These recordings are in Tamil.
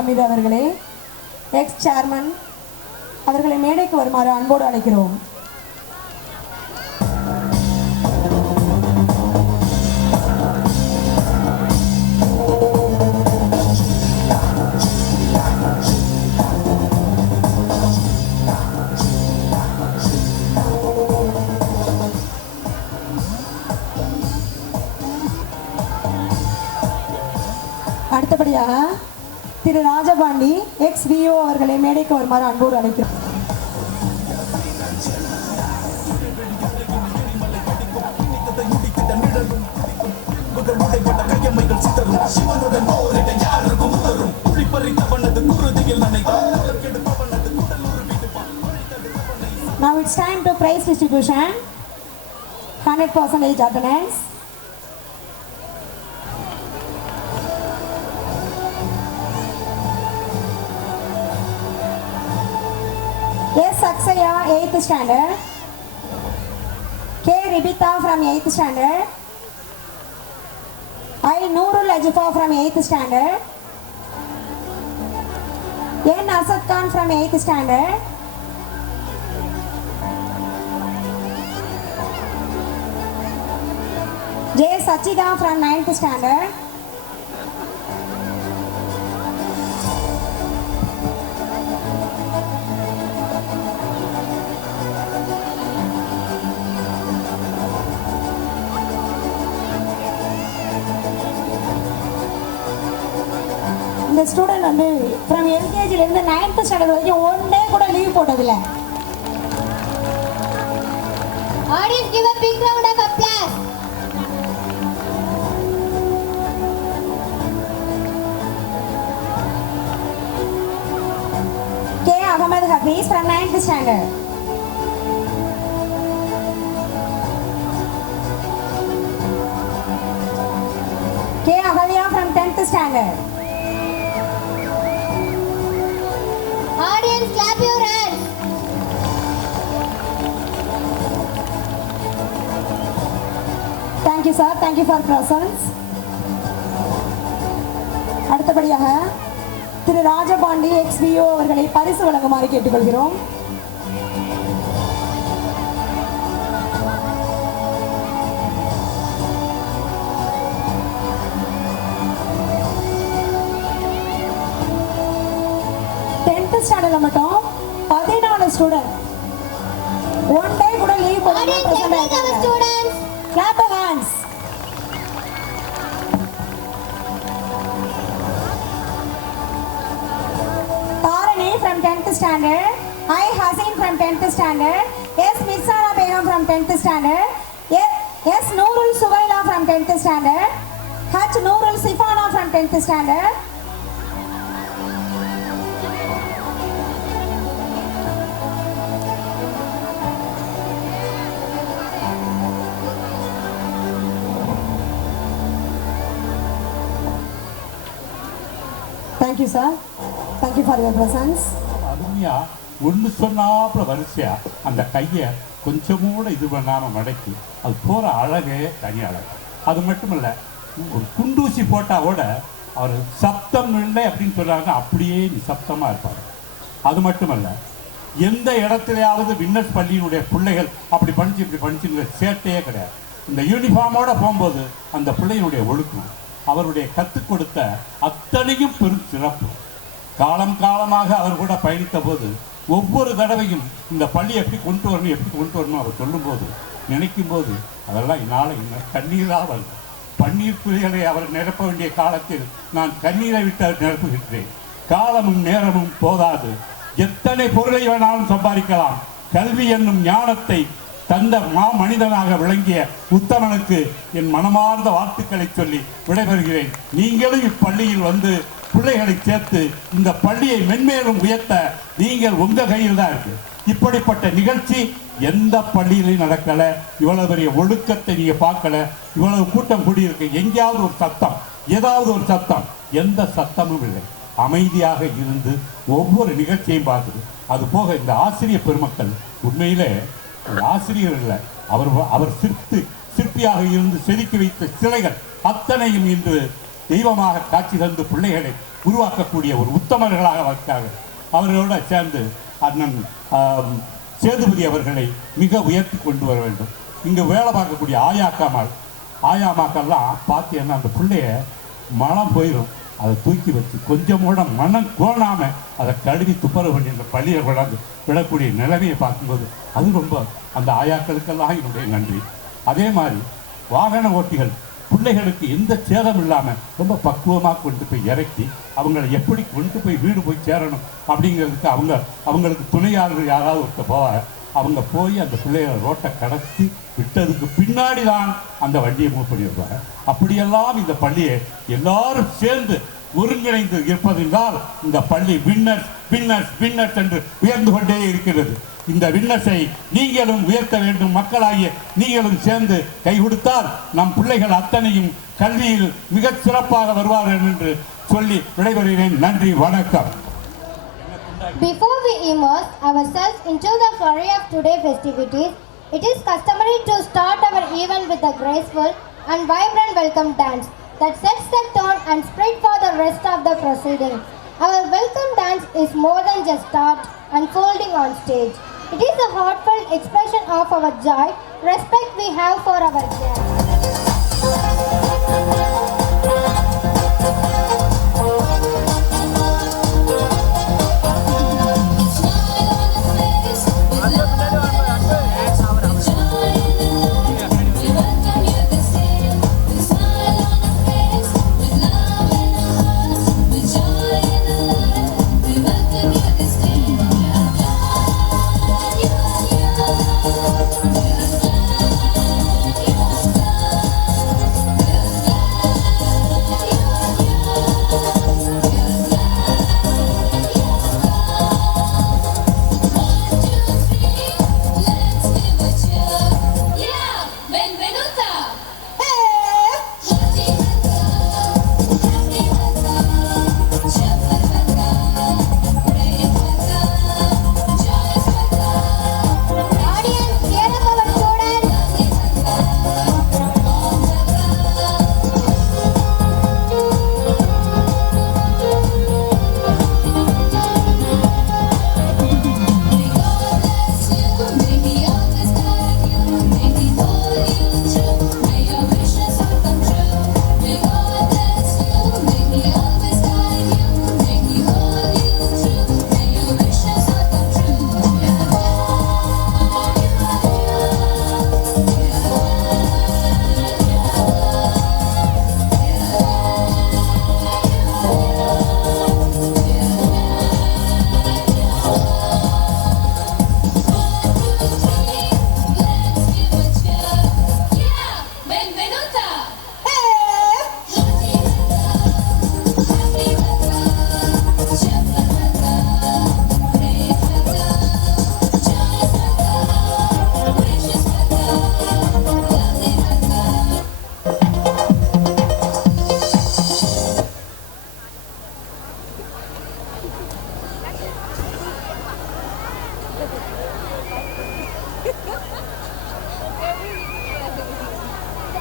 அமித் அவர்களே, எக்ஸ் சேர்மன் அவர்களை மேடைக்கு வருமாறு அன்போடு அழைக்கிறோம். அடுத்தபடியாக திரு ராஜபாண்டி எக்ஸ் விஓ அவர்களை மேடைக்கு வருமாறு அன்போடு அழைக்கிறோம். Now it's time to prize distribution. 100% attendance. S. Aksaya, 8th standard. K. Ribita from 8th standard. I. Noorul Ajifa from 8th standard. N. Asad Khan from 8th standard. J. Sachida from 9th standard. இந்த ஸ்டூடெண்ட் வந்து ஃப்ரம் எல்கேஜில இருந்து 9th ஸ்டாண்டர்ட் வரைக்கும் ஒன் டே கூட leave போட்டதில்லை. Audience, give a big round of applause. K. Ahmed Hafiz from 9th standard. K. Ahalya from 10th standard. Audience, clap your hands. Thank you sir, thank you for presence. அடுத்தபடியாக திரு ராஜபாண்டி எக்ஸ் விஓ அவர்களை பரிசு வழங்குமாறு கேட்டுக்கொள்கிறோம். ஸ்டாண்டர்ட்ல மட்டும் 14 ஸ்டூடண்ட் ஒன் டே கூட லீவ் போடாம பிரசன்ட் ஆயிட்டாங்க. Students, clap your hands. Tarani from 10th standard, I Hasin from 10th standard, S Misara Begum from 10th standard, S Noorul Suwaila from 10th standard, H Noorul Sifana from 10th standard. Thank you sir. Thank you for your presence. அருமையா ஒன்று சொன்னாப்புல வரிசையா அந்த கையை கொஞ்சமோட இது பண்ணாமல் மடக்கி அது போகிற அழகே தனி அழகு. அது மட்டும் இல்லை, ஒரு குண்டூசி போட்டால் கூட அவர் சப்தம் இல்லை அப்படின்னு சொல்கிறாங்க, அப்படியே நிசப்தமாக இருப்பார். அது மட்டுமல்ல, எந்த இடத்துலையாவது வின்னர்ஸ் பள்ளியினுடைய பிள்ளைகள் அப்படி படிச்சு இப்படி படிச்சுங்கிற சேட்டையே கிடையாது. இந்த யூனிஃபார்மோடு போகும்போது அந்த பிள்ளையினுடைய ஒழுக்கம், அவருடைய கற்றுக் கொடுத்த அத்தனையும் பெரும் சிறப்பு. காலம் காலமாக அவர் கூட பயணித்த போது ஒவ்வொரு தடவையும் இந்த பள்ளி எப்படி கொண்டு வரணும் அவர் சொல்லும்போது நினைக்கும் போது அதெல்லாம் என்னால் கண்ணீராக வருது. பன்னீர் துளிகளை அவர் நிரப்ப வேண்டிய காலத்தில் நான் கண்ணீரை விட்டு நிரப்புகின்றேன். காலமும் நேரமும் போதாது, எத்தனை பொருளை வேணாலும் சம்பாதிக்கலாம். கல்வி என்னும் ஞானத்தை தந்த மனிதனாக விளங்கிய உத்தமனுக்கு என் மனமார்ந்த வாழ்த்துக்களை சொல்லி விடைபெறுகிறேன். நீங்களும் இப்பள்ளியில் வந்து பிள்ளைகளை சேர்த்து இந்த பள்ளியை மென்மேலும் உயர்த்த நீங்கள் உங்கள் கையில் தான் இருக்கு. இப்படிப்பட்ட நிகழ்ச்சி எந்த பள்ளியிலையும் நடக்கலை. இவ்வளவு பெரிய ஒழுக்கத்தை நீங்கள் பார்க்கல. இவ்வளவு கூட்டம் கூடியிருக்கு. எங்கேயாவது ஒரு சத்தம், ஏதாவது ஒரு சத்தம், எந்த சத்தமும் இல்லை. அமைதியாக இருந்து ஒவ்வொரு நிகழ்ச்சியையும் பார்க்குது. அது போக இந்த ஆசிரியர் பெருமக்கள் உண்மையிலே ஆசிரியர் இல்லை, அவர் சிற்பியாக இருந்து செதுக்கி வைத்த சிலைகள் அத்தனையும் இன்று தெய்வமாக காட்சி தந்து பிள்ளைகளை உருவாக்கக்கூடிய ஒரு உத்தமர்களாக வைத்தார்கள். அவர்களோட சேர்ந்து அண்ணன் சேதுபதி அவர்களை மிக உயர்த்தி கொண்டு வர வேண்டும். இங்கே வேலை பார்க்கக்கூடிய ஆயாமாக்கெல்லாம் பார்த்தீங்கன்னா அந்த பிள்ளைய மனம் போயிடும், அதை தூக்கி வச்சு கொஞ்சம் கூட மனம் கோணாமல் அதை கழுவி துப்புரவு பண்ணி அந்த பள்ளியை கொண்டாந்து விடக்கூடிய நிலைமையை பார்க்கும்போது அது ரொம்ப அந்த ஆயாக்களுக்கெல்லாம் என்னுடைய நன்றி. அதே மாதிரி வாகன ஓட்டிகள் பிள்ளைகளுக்கு எந்த சேதம் இல்லாமல் ரொம்ப பக்குவமாக கொண்டு போய் இறக்கி அவங்களை எப்படி கொண்டு போய் வீடு போய் சேரணும் அப்படிங்கிறதுக்கு அவங்களுக்கு துணையாளர்கள் யாராவது ஒருத்தர் போவாங்க. அவங்க போய் அந்த பிள்ளைகளை ரோட்டை கடத்தி விட்டதுக்கு பின்னாடி தான் அந்த வண்டியை மூவ் பண்ணியிருப்பாங்க. அப்படியெல்லாம் இந்த பள்ளியை எல்லாரும் சேர்ந்து ஒருங்கிணைந்து இருப்பதென்றால் இந்த பள்ளி வின்னர்ஸ் வின்னர்ஸ் வின்னர்ஸ் என்று உயர்ந்து கொண்டே இருக்கிறது. இந்த வின்னர்ஸை நீங்களும் உயர்த்த வேண்டும். மக்களாகிய நீங்களும் சேர்ந்து கை கொடுத்தால் நம் பிள்ளைகள் அத்தனையும் கல்வியில் மிக சிறப்பாக வருவார்கள் என்று சொல்லி விடைபெறுகிறேன். நன்றி, வணக்கம். Before we immerse ourselves into the flurry of today's festivities, it is customary to start our event with a graceful and vibrant welcome dance that sets the tone and spirit for the rest of the proceedings. Our welcome dance is more than just art unfolding on stage. It is a heartfelt expression of our joy, respect we have for our guests.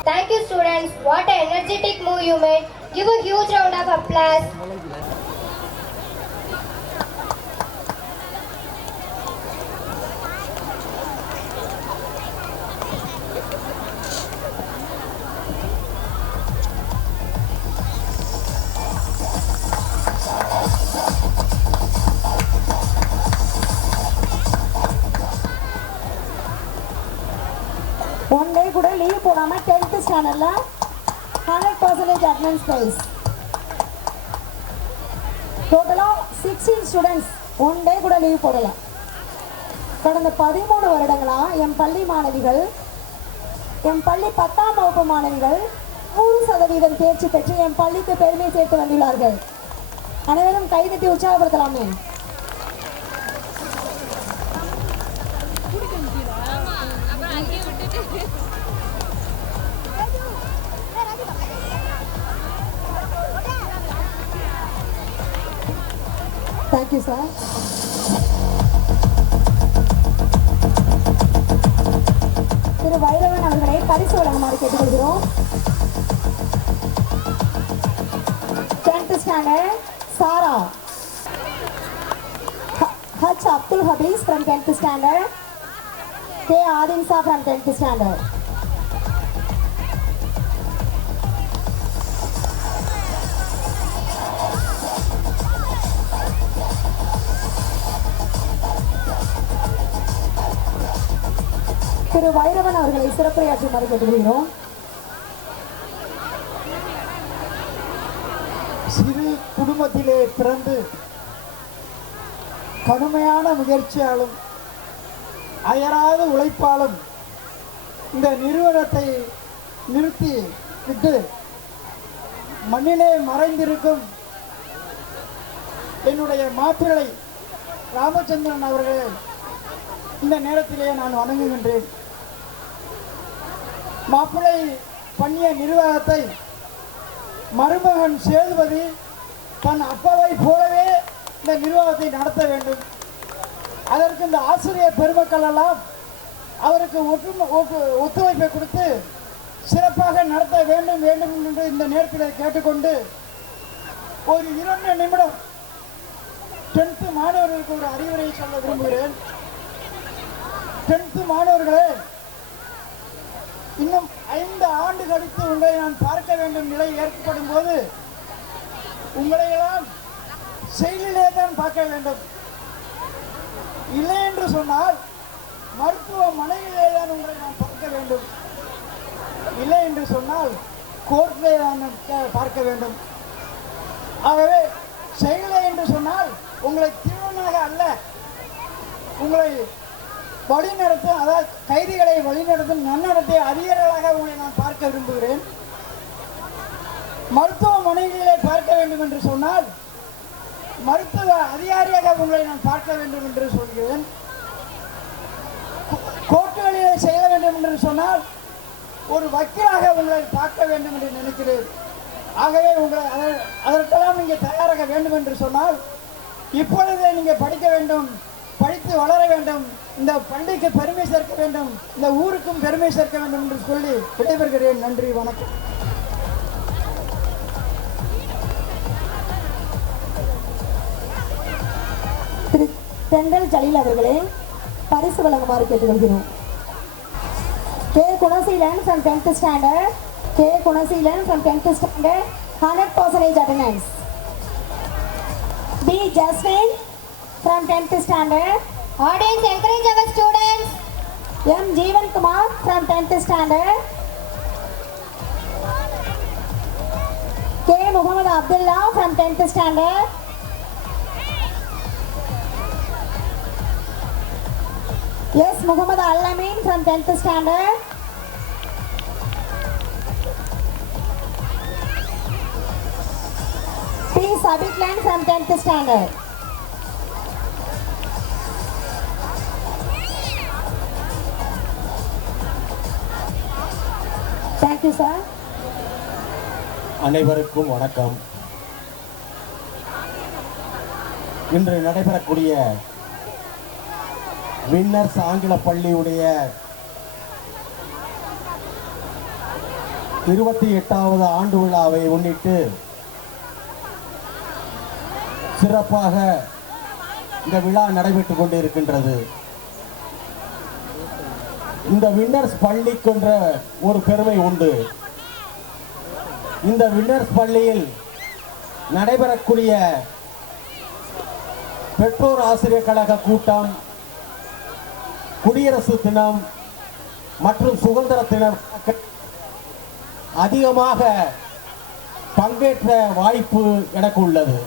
Thank you, students. What an energetic move you made. Give a huge round of applause. One day கூட லீவ் போடாமல் 10th ஸ்டாண்டர்டில் 100% அட்டெண்டன்ஸ் ப்ரைஸ். டோட்டலாக 16 ஸ்டூடெண்ட்ஸ் ஒன் டே கூட லீவ் போடலாம். கடந்த 13 வருடங்களாக என் பள்ளி மாணவிகள், என் பள்ளி 10ஆம் வகுப்பு மாணவிகள் 100% தேர்ச்சி பெற்று என் பள்ளிக்கு பெருமை சேர்த்து வந்துள்ளார்கள். அனைவரும் கைதட்டி உற்சாகப்படுத்தலாமே. Thank you, sir. திரு வைரவன் அவர்களை பரிசு வழங்குமாறு கேட்டுக்கொள்கிறோம். 10th standard Sara. H. Abdul Hafiz from 10th standard. K. Adinsa from 10th standard. திரு வைரவன் அவர்களை சிறப்புரையாற்றுமாறு கேட்டுக்கொள்கிறோம். சிறு குடும்பத்திலே பிறந்து கடுமையான முயற்சியாலும் அயராத உழைப்பாலும் இந்த நிறுவனத்தை நிறுத்தி விட்டு மண்ணிலே மறைந்திருக்கும் என்னுடைய மாப்பிள்ளை ராமச்சந்திரன் அவர்களை இந்த நேரத்திலே நான் வணங்குகின்றேன். மாப்பிள்ளை பண்ணிய நிர்வாகத்தை மருமகன் சேதுபதி தன் அப்பாவை போலவே இந்த நிர்வாகத்தை நடத்த வேண்டும். அதற்கு இந்த ஆசிரியர் பெருமக்கள் எல்லாம் அவருக்கு ஒத்துழைப்பை கொடுத்து சிறப்பாக நடத்த வேண்டும் வேண்டும் என்று இந்த நேரத்தில் கேட்டுக்கொண்டு ஒரு 2 நிமிடம் 10th மாணவர்களுக்கு ஒரு அறிவுரை சொல்ல விரும்புகிறேன். 10th மாணவர்களே, இன்னும் 5 ஆண்டு கழித்து உங்களை நான் பார்க்க வேண்டும் நிலை ஏற்படும் போது உங்களையெல்லாம் செயலிலே தான் பார்க்க வேண்டும். இல்லை என்று சொன்னால் மருத்துவமனையிலே தான் உங்களை நான் பார்க்க வேண்டும். இல்லை என்று சொன்னால் கோர்ட்டிலே தான் பார்க்க வேண்டும். ஆகவே செயலை என்று சொன்னால் உங்களை திருவனாக அல்ல, உங்களை வழிநடத்தும், அதாவது கைதிகளை வழிநடத்தும் நன்னடத்தை அதிகாரிகளாக உங்களை நான் பார்க்க விரும்புகிறேன். மருத்துவமனைகளிலே பார்க்க வேண்டும் என்று சொன்னால் மருத்துவ அதிகாரியாக உங்களை நான் பார்க்க வேண்டும் என்று சொல்கிறேன். கோர்ட்டுகளிலே செய்ய வேண்டும் என்று சொன்னால் ஒரு வக்கீலாக உங்களை பார்க்க வேண்டும் என்று நினைக்கிறேன். ஆகவே உங்களை அதற்கெல்லாம் நீங்கள் தயாராக வேண்டும் என்று சொன்னால் இப்பொழுதே நீங்கள் படிக்க வேண்டும், படித்து வளர வேண்டும், இந்த பள்ளிக்கு பெருமை சேர்க்க வேண்டும், இந்த ஊருக்கும் பெருமை சேர்க்க வேண்டும் என்று சொல்லி விடைபெறுகிறேன். நன்றி, வணக்கம். திரு தென்றல் ஜலீல் அவர்களே பரிசு வழங்குமாறு கேட்டுக்கொள்கிறோம். K. Kunasilan from 10th standard. K. Kunasilan from 10th standard. 100% attendance. B. Jasmine from 10th standard. Audience, encourage our students. M. Jeevan Kumar from 10th standard. K. Muhammad Abdullah from 10th standard. S. Muhammad Al-Amin from 10th standard. P. Sabitlan from 10th standard. Thank you, sir. அனைவருக்கும் வணக்கம். இன்று நடைபெறக்கூடிய வின்னர்ஸ் ஆங்கில பள்ளியுடைய 28வது ஆண்டு விழாவை முன்னிட்டு சிறப்பாக இந்த விழா நடைபெற்றுக் கொண்டிருக்கின்றது. இந்த வின்னர்ஸ் பள்ளிக்கென்ற ஒரு பெருமை உண்டு. இந்த வின்னர்ஸ் பள்ளியில் நடைபெறக்கூடிய பெற்றோர் ஆசிரியர் கழக கூட்டம், குடியரசு தினம் மற்றும் சுதந்திர தினம் அதிகமாக பங்கேற்ற வாய்ப்பு எனக்கு உள்ளது.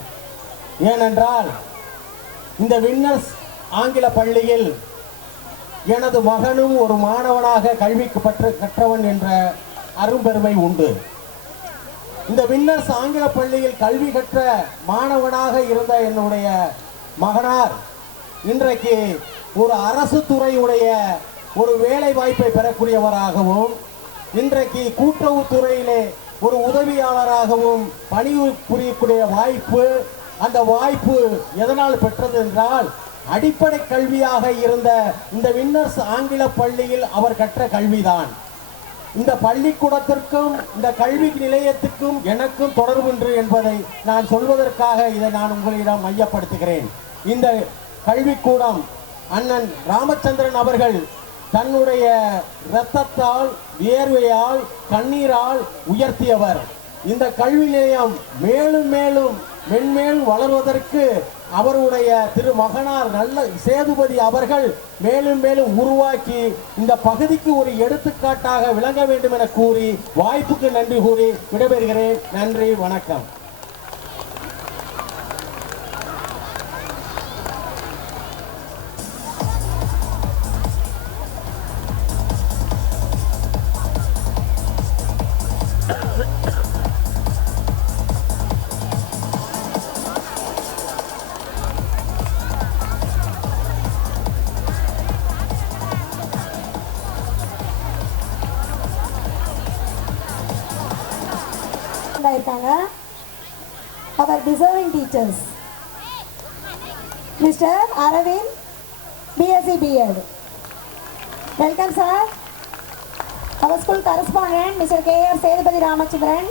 ஏனென்றால் இந்த வின்னர்ஸ் ஆங்கில பள்ளியில் எனது மகனும் ஒரு மாணவனாக கல்விக்கு கற்றவன் என்ற அரும்பெருமை உண்டு. இந்த வின்னர்ஸ் ஆங்கில பள்ளியில் கல்வி கற்ற மாணவனாக இருந்த என்னுடைய மகனார் இன்றைக்கு ஒரு அரசு துறையுடைய ஒரு வேலை வாய்ப்பை பெறக்கூடியவராகவும் இன்றைக்கு கூட்டுறவுத்துறையிலே ஒரு உதவியாளராகவும் பணிபுரியக்கூடிய வாய்ப்பு, அந்த வாய்ப்பு எதனால் பெற்றது என்றால் அடிப்படை கல்வியாக இருந்த இந்த வின்னர்ஸ் ஆங்கில பள்ளியில் அவர் கற்ற கல்விதான். இந்த பள்ளிக்கூடத்திற்கும் இந்த கல்வி நிலையத்துக்கும் எனக்கும் தொடர்புண்டு என்பதை நான் சொல்வதற்காக இதை நான் உங்களிடம் மையப்படுத்துகிறேன். இந்த கல்விக்கூடம் அண்ணன் ராமச்சந்திரன் அவர்கள் தன்னுடைய இரத்தத்தால், வியர்வையால், கண்ணீரால் உயர்த்தியவர். இந்த கல்வி நிலையம் மேலும் மேலும் மென்மேலும் வளர்வதற்கு அவருடைய திருமகனார் நல்ல சேதுபதி அவர்கள் மேலும் மேலும் உருவாக்கி இந்த பகுதிக்கு ஒரு எடுத்துக்காட்டாக விளங்க வேண்டும் என கூறி வாய்ப்புக்கு நன்றி கூறி விடைபெறுகிறேன். நன்றி, வணக்கம். our deserving teachers, Mr. Aravind, BSc B.Ed. Welcome, sir. Our school correspondent, Mr. K.R. Sedupati Ramachandran.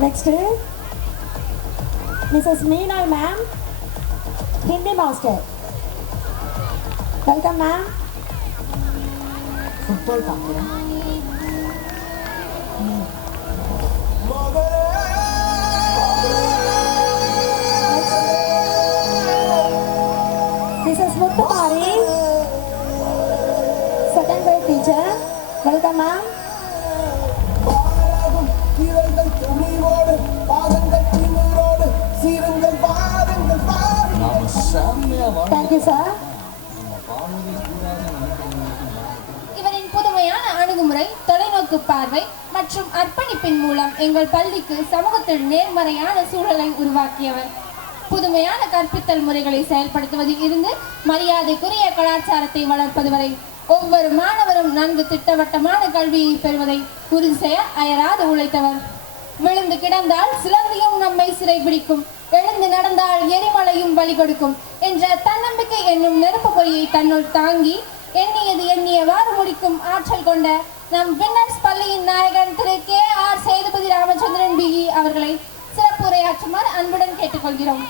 Next, Mrs. Meenal ma'am, Hindi master. Welcome, ma'am. Football captain. Mrs. Muttumari, second grade teacher. Welcome, ma'am. Thank you, sir. இவரின் புதுமையான அணுகுமுறை, தொலைநோக்கு பார்வை மற்றும் அர்ப்பணிப்பின் மூலம் எங்கள் பள்ளிக்கு சமூகத்தில் நேர்மறையான சூழலை உருவாக்கியவர். புதுமையான கற்பித்தல் முறைகளை செயல்படுத்துவதில் இருந்து மரியாதைக்குரிய கலாச்சாரத்தை வளர்ப்பது வரை ஒவ்வொரு மாணவரும் நன்கு திட்டவட்டமான கல்வியை பெறுவதை உறுதி செய்ய அயராது உழைத்தவர். விழுந்து கிடந்தால் சிலந்தியும் நம்மை சிறைபிடிக்கும், எழுந்து நடந்தால் எரிமலையும் வழி கொடுக்கும் என்ற தன்னம்பிக்கை என்னும் நெருப்பு பொறியை தன்னுள் தாங்கி எண்ணியது எண்ணியவாறு முடிக்கும் ஆற்றல் கொண்ட நம் வின்னர்ஸ் பள்ளியின் நாயகன் திரு K.R. சேதுபதி ராமச்சந்திரன் பிஇ அவர்களை சிறப்பு உரையாற்றுமாறு அன்புடன் கேட்டுக்கொள்கிறோம்.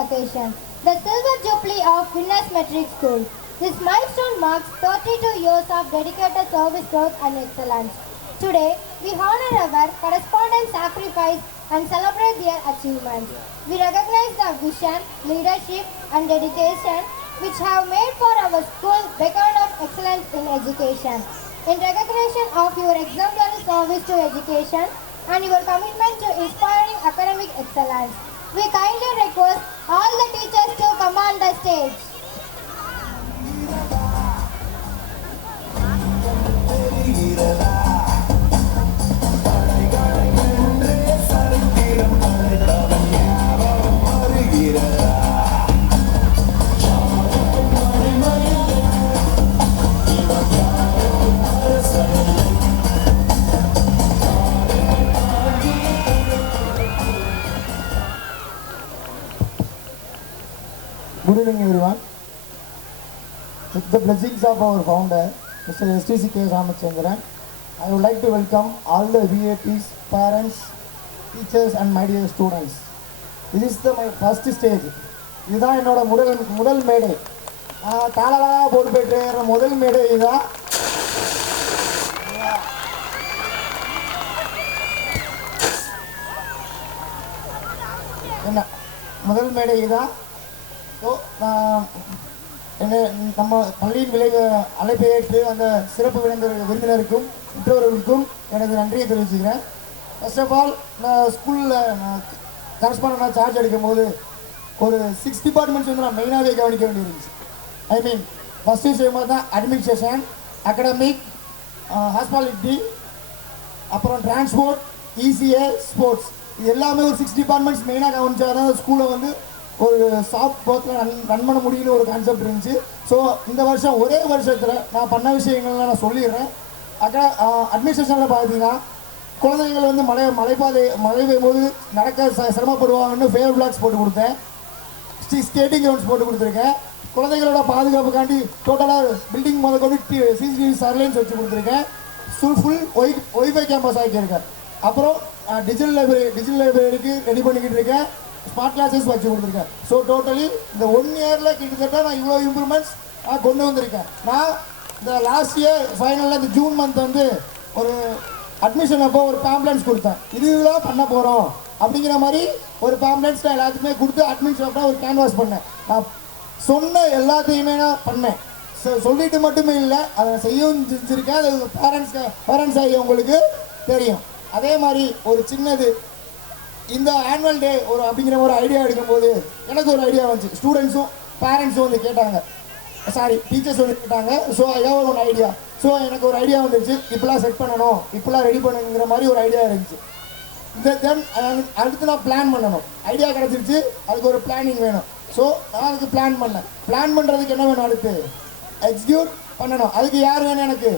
Occasion, the Silver Jubilee of Winners Metric School. This milestone marks 32 years of dedicated service, growth and excellence. Today, we honor our correspondent sacrifice and celebrate their achievements. We recognize the vision, leadership and dedication which have made for our school beacon of excellence in education. In recognition of your exemplary service to education and your commitment to inspiring academic excellence, we kindly request all the teachers to come on the stage. Good evening, everyone. With the blessings of our founder, Mr. STC K. Ramachandran, I would like to welcome all the VIPs, parents, teachers and my dear students. This is my first stage. இதுதான் என்னோட முதல் மேடை. தாளலா போட்டு போயிட்டு முதல் மேடை இதுதான். என்ன முதல் மேடை இதுதான். ஸோ என்னை நம்ம பள்ளியின் அழைப்பை ஏற்று அந்த சிறப்பு விருந்தினருக்கும் பெற்றோர்களுக்கும் எனது நன்றியை தெரிவிச்சுக்கிறேன். ஃபர்ஸ்ட் ஆஃப் ஆல் நான் ஸ்கூலில் கரஸ்பாண்டன்ட் சார்ஜ் எடுக்கும்போது ஒரு 6 டிபார்ட்மெண்ட்ஸ் வந்து நான் மெயினாகவே கவனிக்க வேண்டியிருந்துச்சு. ஐ மீன் ஃபஸ்ட் விஷயமாக தான் அட்மினிஸ்ட்ரேஷன், அகடமிக், ஹாஸ்பிட்டாலிட்டி, அப்புறம் டிரான்ஸ்போர்ட், இசிஏ, ஸ்போர்ட்ஸ், இது எல்லாமே ஒரு 6 டிபார்ட்மெண்ட்ஸ் மெயினாக கவனிச்சா தான் ஸ்கூலை வந்து ஒரு சாஃப்ட் க்ரோத்தில் ரன் பண்ண முடியும்னு ஒரு கான்செப்ட் இருந்துச்சு. ஸோ இந்த வருஷம் ஒரே வருஷத்தில் நான் பண்ண விஷயங்கள்லாம் நான் சொல்லிடுறேன். அட்மினிஸ்ட்ரேஷனில் பார்த்தீங்கன்னா குழந்தைகள் வந்து மழை பெய்யும் போது நடக்க சிரமப்படுவாங்கன்னு ஃபேவர் பிளாக்ஸ் போட்டு கொடுத்தேன். ஸ்கேட்டிங் கிரவுண்ட்ஸ் போட்டு கொடுத்துருக்கேன். குழந்தைகளோட பாதுகாப்புக்காண்டி டோட்டலாக பில்டிங் முதல் கொண்டு சிசிடிவி சர்லைன்ஸ் வச்சு கொடுத்துருக்கேன். ஃபுல் ஒய்ஃபை கேம்பஸ் ஆக்கியிருக்கேன். அப்புறம் டிஜிட்டல் லைப்ரரிக்கு ரெடி பண்ணிக்கிட்டு இருக்கேன். ஸ்மார்ட் கிளாஸஸ் வச்சு கொடுத்துருக்கேன். ஸோ டோட்டலி இந்த 1 இயரில் கிட்டத்தட்ட நான் இவ்வளோ இம்ப்ரூவ்மெண்ட்ஸ் கொண்டு வந்திருக்கேன். நான் இந்த லாஸ்ட் இயர் ஃபைனலில் இந்த ஜூன் மந்த் வந்து ஒரு அட்மிஷன் அப்போ ஒரு பேம்ப்ளெட்ஸ் கொடுத்தேன். இதுதான் பண்ண போகிறோம் அப்படிங்கிற மாதிரி ஒரு பேம்ப்ளெட்ஸ் நான் எல்லாத்துக்குமே கொடுத்து அட்மின் ஷாப்பில் ஒரு கேன்வாஸ் பண்ணேன். நான் சொன்ன எல்லாத்தையுமே நான் பண்ணேன். சொல்லிட்டு மட்டுமே இல்லை, அதை செய்யவும் செஞ்சுருக்கேன். அது பேரண்ட்ஸ் ஆகிய உங்களுக்கு தெரியும். அதே மாதிரி ஒரு சின்னது இந்த ஆனுவல் டே அப்படிங்கிற ஒரு ஐடியா எடுக்கும்போது எனக்கு ஒரு ஐடியா வந்துச்சு. ஸ்டூடெண்ட்ஸும் பேரண்ட்ஸும் வந்து கேட்டாங்க, டீச்சர்ஸ் வந்து கேட்டாங்க. ஸோ ஏதாவது ஒரு ஐடியா. ஸோ எனக்கு ஒரு ஐடியா வந்துருச்சு, இப்படிலாம் செட் பண்ணணும், இப்படிலாம் ரெடி பண்ணணுங்கிற மாதிரி ஒரு ஐடியா இருந்துச்சு. தென் அடுத்து நான் பிளான் பண்ணணும். ஐடியா கிடச்சிருச்சு, அதுக்கு ஒரு பிளானிங் வேணும். ஸோ நான் அதுக்கு பிளான் பண்ணேன். பிளான் பண்ணுறதுக்கு என்ன வேணும், அடுத்து எக்ஸிக்யூட் பண்ணணும். அதுக்கு யார் வேணும், எனக்கு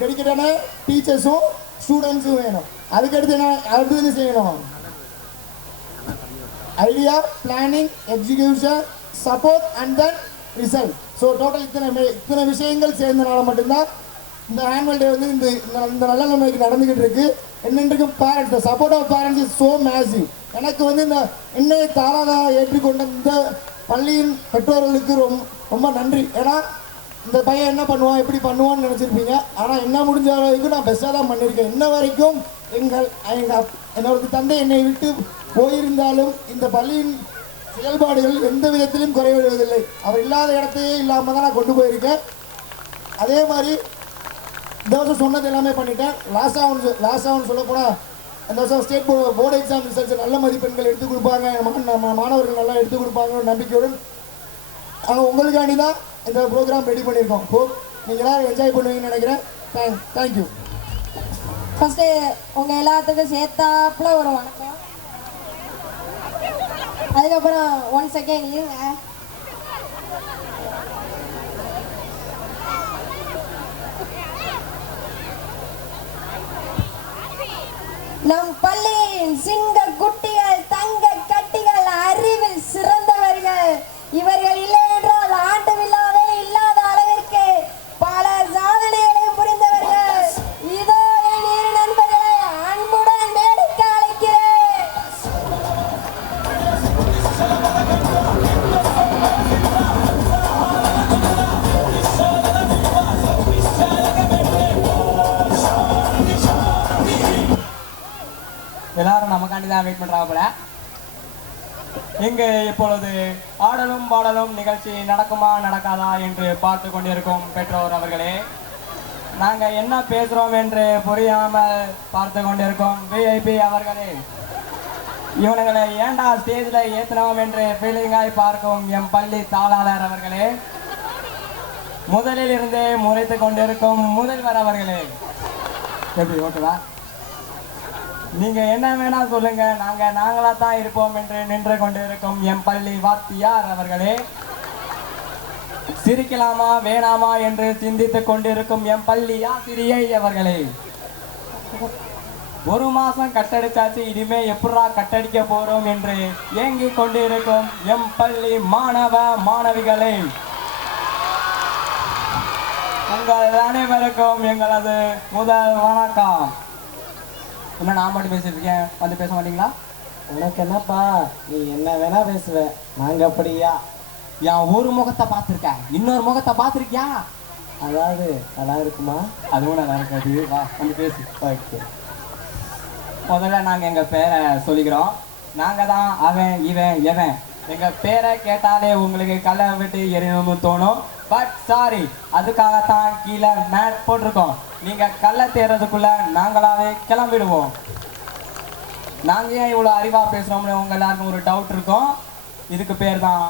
டெடிக்கேட்டான டீச்சர்ஸும் ஸ்டூடெண்ட்ஸும் வேணும். அதுக்கடுத்து என்ன செய்யணும், idea, planning, execution, support and then result. So total இத்தனை விஷயங்கள் சேர்ந்தனால மட்டும்தான் இந்த ஆனுவல் டே வந்து இந்த நல்ல நிலைமைக்கு நடந்துக்கிட்டு இருக்கு. என்னென்றுக்கும் parents, the support of parents is so massive. எனக்கு வந்து இந்த என்னை தாராக ஏற்றுக்கொண்ட இந்த பள்ளியின் பெற்றோர்களுக்கு ரொம்ப நன்றி. ஏன்னா இந்த பையன் என்ன பண்ணுவான், எப்படி பண்ணுவான்னு நினச்சிருப்பீங்க. ஆனால் என்ன முடிஞ்ச வரைக்கும் நான் பெஸ்ட்டாக தான் பண்ணியிருக்கேன். இன்ன வரைக்கும் என்னோட தந்தை என்னை விட்டு போயிருந்தாலும் இந்த பள்ளியின் செயல்பாடுகள் எந்த விதத்திலும் குறைவிடுவதில்லை. அவர் இல்லாத இடத்தையே இல்லாமல் தான் நான் கொண்டு போயிருக்கேன். அதே மாதிரி இந்த வருஷம் சொன்னது எல்லாமே பண்ணிட்டேன். லாஸ்ட்டாக சொல்லப்போனால் இந்த வருஷம் ஸ்டேட் போர்டு எக்ஸாம் ரிசல்ட்ஸ் நல்ல மதிப்பெண்கள் எடுத்து கொடுப்பாங்க, நம்ம மாணவர்கள் நல்லா எடுத்து கொடுப்பாங்கன்னு நம்பிக்கையுடன் நாங்கள் உங்களுக்காண்டி தான் இந்த ப்ரோக்ராம் ரெடி பண்ணியிருக்கோம். ஹோப் நீங்கள் எல்லாரும் என்ஜாய் பண்ணுவீங்கன்னு நினைக்கிறேன். தேங்க்யூ. ஃபஸ்ட்டு உங்கள் எல்லாத்துக்கும் சேர்த்தாப்புல ஒரு வணக்கம். அதுக்கப்புறம் 1 செகண்ட் இருங்க. நம் பள்ளியின் சிங்க குட்டிகள், தங்க கட்டிகள், அறிவில் சிறந்தவர்கள். இவர்கள் இல்லை என்றால் ஆண்டு விழாவே இல்லாத அளவிற்கு பல சாதனைகளை புரிந்தவர்கள். இதோ என் இரு நண்பர்களை அன்புடன் மேடைக்கு அழைக்கிறேன். எல்லாரும் நமக்காண்டி தான் வெயிட் பண்ணுறாங்க போல. இங்கு இப்பொழுது ஆடலும் பாடலும் நிகழ்ச்சி நடக்குமா நடக்காதா என்று பார்த்து கொண்டிருக்கும் பெற்றோர் அவர்களே, நாங்கள் என்ன பேசுகிறோம் என்று புரியாமல் பார்த்து கொண்டிருக்கோம் விஐபி அவர்களே, இவனுங்களை ஏண்டா ஸ்டேஜில் ஏற்றினோம் என்று ஃபீலிங்காய் பார்க்கும் எம் பள்ளி தாளாளர் அவர்களே, முதலில் இருந்தே முறைத்து கொண்டிருக்கும் முதல்வர் அவர்களே, எப்படி ஓகேவா? நீங்க என்ன வேணா சொல்லுங்க, நாங்களா தான் இருப்போம் என்று நின்று கொண்டிருக்கும் எம் பள்ளி வாத்தியார் அவர்களே, சிரிக்கலாமா வேணாமா என்று சிந்தித்துக் கொண்டிருக்கும் எம் பள்ளி ஆசிரியை அவர்களே, 1 மாசம் கட்டடிச்சாச்சு, இனிமே எப்படா கட்டடிக்க போறோம் என்று ஏங்கிக் கொண்டிருக்கும் எம் பள்ளி மாணவ மாணவிகளே, உங்கள் அனைவருக்கும் எங்களது முதல் வணக்கம். என்ன நான் மட்டும் பேசிட்டு இருக்கேன், வந்து பேச மாட்டீங்களா? உனக்கு என்னப்பா, நீ என்ன வேணா பேசுவ, நாங்க அப்படியா? என் ஒரு முகத்தை பார்த்துருக்கேன், இன்னொரு முகத்தை பார்த்துருக்கியா? அதாவது நல்லா இருக்குமா? அதுவும் நல்லா இருக்காது, வா வந்து பேசு. ஓகே, முதல்ல நாங்கள் எங்கள் பேரை சொல்லிக்கிறோம். நாங்கள் தான் அவன் இவன் எவன். எங்கள் பேரை கேட்டாலே உங்களுக்கு கல்லை விட்டு எரியணும்னு தோணும். பட் சாரி, அதுக்காகத்தான் கீழே மேட் போட்டிருக்கோம். நீங்கள் கல்லை தேர்றதுக்குள்ள நாங்களாவே கிளம்பிடுவோம். நாங்கள் ஏன் இவ்வளோ அறிவாக பேசுகிறோம்னு உங்கள் எல்லாருக்கும் ஒரு டவுட் இருக்கும். இதுக்கு பேர் தான்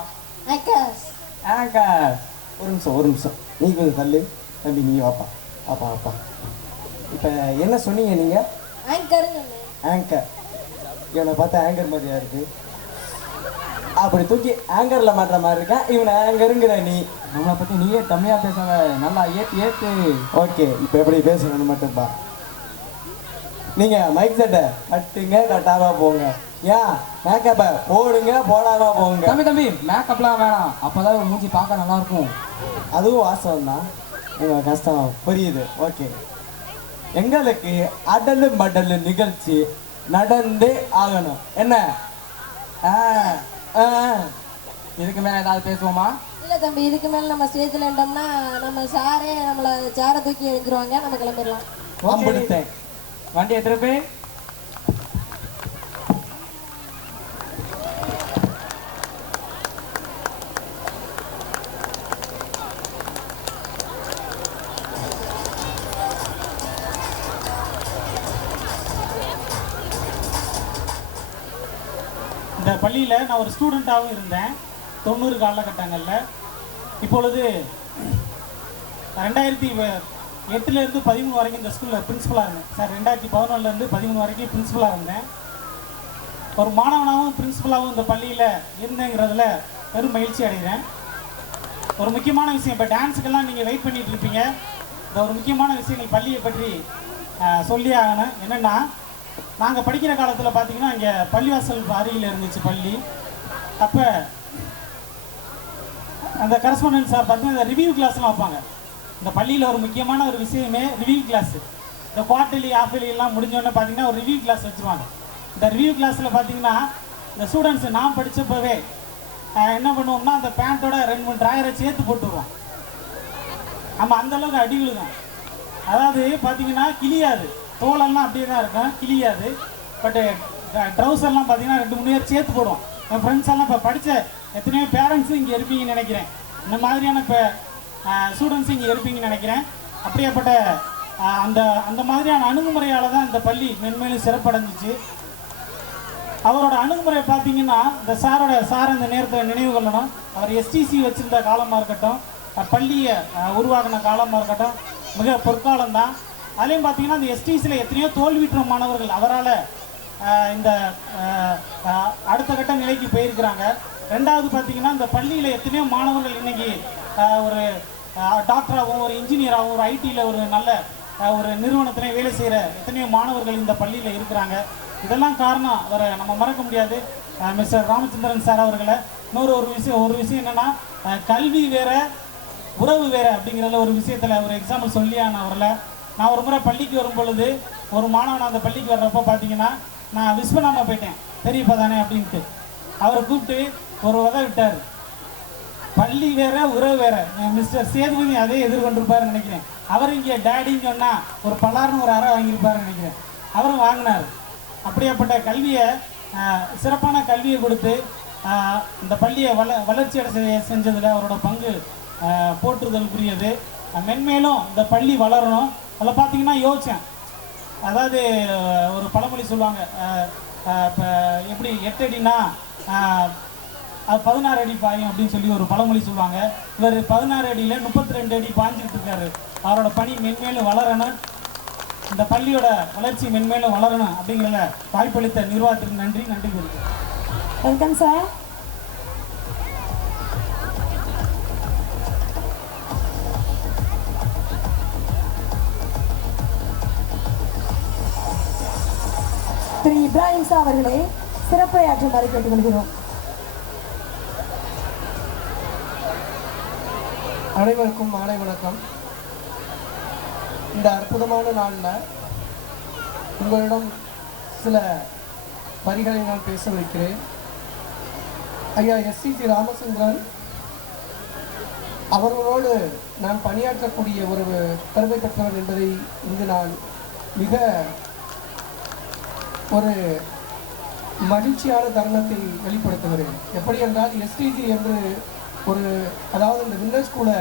ஆங்கர்ஸ். ஒரு நிமிஷம் நீ கொஞ்சம் தள்ளு தம்பி, நீ வாப்பா. இப்போ என்ன சொன்னீங்க நீங்கள்? ஆங்கர்னு. ஆங்கர். இவனை பார்த்தா ஆங்கர் மாதிரியா இருக்கு. அப்படி தூக்கி ஆங்கர்ல மாட்டுற மாதிரி இருக்கேன். இவனை ஆங்கருங்கிற நீ. நம்மளை பத்தி நீயே தமிழா பேசாத, நல்லா ஏத்து. ஓகே, இப்போ எப்படி பேசணும்னு மட்டும்பா. நீங்க மைக் செட்டை கட்டுங்க, கட்டாம போங்க. ஏன் மேக்கப்பை போடுங்க, போடாம போங்க. தம்பி மேக்கப்லாம் வேணாம், அப்போதான் மூஞ்சி பார்க்க நல்லா இருக்கும். அதுவும் வாசம் தான், உங்க கஷ்டம் புரியுது. ஓகே, எங்களுக்கு அடலு மடலு நிகழ்ச்சி நடந்தே ஆகணும். என்ன இதுக்கு மேல ஏதாவது பேசுவோமா? இல்லை தம்பி, இதுக்கு மேலே நம்ம ஸ்டேஜில் இருந்தோம்னா நம்ம சாரே நம்மளை சேரை தூக்கி எழுந்துருவாங்க. நம்ம கிளம்பிடலாம். அம்பிடுத்தேன் வண்டியை திருப்பி. இந்த பள்ளியில் நான் ஒரு ஸ்டூடெண்ட்டாகவும் இருந்தேன் 90 காலகட்டங்களில். இப்பொழுது 2008லேருந்து 13 வரைக்கும் இந்த ஸ்கூலில் பிரின்ஸிபலாக இருந்தேன் சார். 2011லேருந்து 13 வரைக்கும் பிரின்ஸிபலாக இருந்தேன். ஒரு மாணவனாகவும் பிரின்ஸிபலாகவும் இந்த பள்ளியில் இருந்தேங்கிறதுல பெரும் மகிழ்ச்சி அடைகிறேன். ஒரு முக்கியமான விஷயம், இப்போ டான்ஸுக்கெல்லாம் நீங்கள் வெயிட் பண்ணிகிட்டு இருப்பீங்க. இந்த ஒரு முக்கியமான விஷயங்கள் பள்ளியை பற்றி சொல்லி ஆகணும். என்னென்னா, நாங்கள் படிக்கிற காலத்தில் பார்த்தீங்கன்னா இங்கே பள்ளிவாசல் அருகில் இருந்துச்சு பள்ளி. அப்போ அந்த கரஸ்பாண்டன்ட் சார் பார்த்தீங்கன்னா இந்த ரிவ்யூ கிளாஸ்லாம் வைப்பாங்க. இந்த பள்ளியில் ஒரு முக்கியமான ஒரு விஷயமே ரிவ்யூ கிளாஸ். இந்த குவார்டர்லி ஆஃபர்லிலாம் முடிஞ்சோடனே பார்த்தீங்கன்னா ஒரு ரிவ்யூ கிளாஸ் வச்சுருவாங்க. இந்த ரிவ்யூ கிளாஸில் பார்த்தீங்கன்னா இந்த ஸ்டூடெண்ட்ஸ் நான் படித்தப்பவே என்ன பண்ணுவோம்னா அந்த பேண்ட்டோட 2-3 ட்ராயரை சேர்த்து போட்டுருவோம். ஆமாம், அந்தளவுக்கு அடி விழுகும். அதாவது பார்த்தீங்கன்னா கிளியாது, தோலெல்லாம் அப்படியே தான் இருக்கும், கிளியாது. பட்டு ட்ரௌசர்லாம் பார்த்தீங்கன்னா 2-3 பேர் சேர்த்து போடுவோம். என் ஃப்ரெண்ட்ஸ் எல்லாம் இப்போ படித்த எத்தனையோ பேரண்ட்ஸும் இங்கே இருப்பீங்கன்னு நினைக்கிறேன். இந்த மாதிரியான இப்போ ஸ்டூடெண்ட்ஸும் இங்கே இருப்பீங்கன்னு நினைக்கிறேன். அப்படியேப்பட்ட அந்த மாதிரியான அணுகுமுறையால் தான் இந்த பள்ளி மென்மேலும் சிறப்படைஞ்சிச்சு. அவரோட அணுகுமுறை பார்த்தீங்கன்னா இந்த சார் இந்த நேரத்தை நினைவு கொள்ளணும். அவர் எஸ்டிசி வச்சுருந்த காலமாக இருக்கட்டும், பள்ளியை உருவாக்கின காலமாக இருக்கட்டும், மிக பொற்காலம்தான். அதுலேயும் பார்த்தீங்கன்னா இந்த எஸ்டிசியில் எத்தனையோ தோல்வியுற்ற மாணவர்கள் அவரால் இந்த அடுத்த கட்ட நிலைக்கு போயிருக்கிறாங்க. ரெண்டாவது பார்த்தீங்கன்னா இந்த பள்ளியில் எத்தனையோ மாணவர்கள் இன்றைக்கி ஒரு டாக்டராகவும் ஒரு இன்ஜினியராகவும் ஒரு ஐடியில் ஒரு நல்ல ஒரு நிறுவனத்திலே வேலை செய்கிற எத்தனையோ மாணவர்கள் இந்த பள்ளியில் இருக்கிறாங்க. இதெல்லாம் காரணம் அவரை நம்ம மறக்க முடியாது, மிஸ்டர் ராமச்சந்திரன் சார் அவர்களை. ஒரு விஷயம் என்னென்னா, கல்வி வேற உறவு வேறு அப்படிங்கிறதுல ஒரு விஷயத்தில் ஒரு எக்ஸாம்பிள் சொல்லியான அவரில். நான் ஒரு முறை பள்ளிக்கு வரும் பொழுது ஒரு மாணவன் அந்த பள்ளிக்கு வர்றப்போ பார்த்தீங்கன்னா நான் விஷ் பண்ணாமல் போயிட்டேன், பெரியப்பா தானே அப்படின்ட்டு. அவரை கூப்பிட்டு ஒரு உதவி விட்டார். பள்ளி வேற உறவு வேற. மிஸ்டர் சேதுபதி அதே எதிர்கொண்டிருப்பாருன்னு நினைக்கிறேன். அவர் இங்கே டேடின்னு சொன்னால் ஒரு பலார்னு ஒரு அறை வாங்கியிருப்பாருன்னு நினைக்கிறேன். அவரும் வாங்கினார். அப்படியேப்பட்ட கல்வியை, சிறப்பான கல்வியை கொடுத்து இந்த பள்ளியை வளர்ச்சி அடை செஞ்சதில் அவரோட பங்கு போற்றுதலுக்குரியது. மென்மேலும் இந்த பள்ளி வளரணும். அதில் பார்த்தீங்கன்னா யோசித்தேன், அதாவது ஒரு பழமொழி சொல்லுவாங்க, இப்போ எப்படி 8 அடினா 16 அடி பாயும் அப்படின்னு சொல்லி ஒரு பழமொழி சொல்லுவாங்க. இவர் 16 அடியில் 32 அடி பாஞ்சிக்கிட்டு இருக்காரு. அவரோட பணி மென்மேலும் வளரணும், இந்த பள்ளியோட வளர்ச்சி மென்மேலும் வளரணும் அப்படிங்கிறத வாய்ப்பளித்த நிர்வாகத்திற்கு நன்றி கூறுகிறேன். Welcome sir. திரு இப்ராஹிம் சார் அவர்களே சிறப்புரையாற்றுமாறு கேட்டுக்கொள்கிறோம். அனைவருக்கும் மாலை வணக்கம். இந்த அற்புதமான நாளில் உங்களிடம் சில வரிகளை நான் பேச வைக்கிறேன். ஐயா எஸ்சிஜி ராமச்சந்திரன் அவர்களோடு நான் பணியாற்றக்கூடிய ஒரு பெருமை பெற்றவர் என்பதை இங்கு நான் மிக ஒரு மகிழ்ச்சியான தருணத்தில் வெளிப்படுத்துகிறேன். எப்படி என்றால் எஸ்டிஜி என்று ஒரு, அதாவது இந்த வின்னர் ஸ்கூலை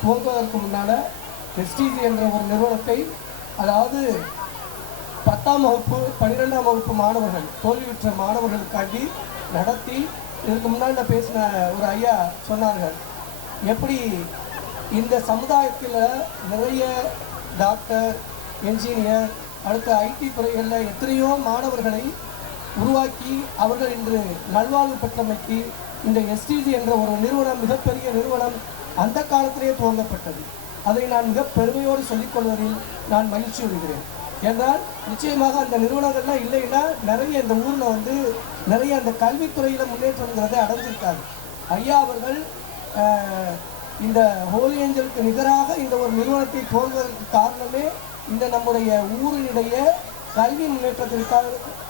துவங்குவதற்கு முன்னால் எஸ்டிஜி என்ற ஒரு நிறுவனத்தை, அதாவது 10ஆம் வகுப்பு 12ஆம் வகுப்பு மாணவர்கள், தோல்வியுற்ற மாணவர்களுக்காண்டி நடத்தி, இதற்கு முன்னால் பேசின ஒரு ஐயா சொன்னார்கள், எப்படி இந்த சமுதாயத்தில் நிறைய டாக்டர், என்ஜினியர், அடுத்த ஐடி துறைகளில் எத்தனையோ மாணவர்களை உருவாக்கி அவர்கள் இன்று நல்வாழ்வு பெற்றமைக்கு இந்த எஸ்டிஜி என்ற ஒரு நிறுவனம் மிகப்பெரிய நிறுவனம் அந்த காலத்திலே துவங்கப்பட்டது. அதை நான் மிக பெருமையோடு சொல்லிக்கொள்வதில் நான் மகிழ்ச்சி வருகிறேன். என்றால் நிச்சயமாக அந்த நிறுவனங்கள்லாம் இல்லைன்னா நிறைய இந்த ஊரில் நிறைய அந்த கல்வித்துறையில் முன்னேற்றங்கிறதை அடைஞ்சிருக்காங்க. ஐயா அவர்கள் இந்த ஹோலி ஏஞ்சலுக்கு நிகராக இந்த ஒரு நிறுவனத்தை துவங்குவதற்கு காரணமே இந்த நம்முடைய ஊரினுடைய கல்வி முன்னேற்றத்திற்காக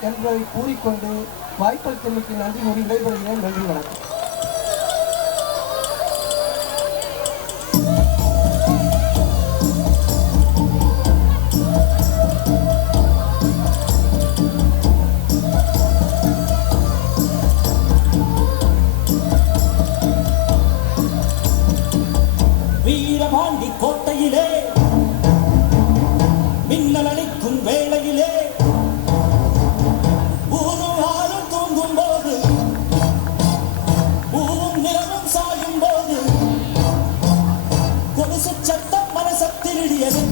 என்பதை கூறிக்கொண்டு வாய்ப்பளித்தமைக்கு நன்றி கூறி விடைபெறுகிறேன். நன்றி, வணக்கம். வீரபாண்டி கோட்டையிலே மின்னல் அளிக்கும் வேளையிலே ஊரும் ஆறும் தூங்கும் போது ஊரும் நிலவும் சாயும் போது கொலுசு சத்தம் மனசை திருடியது.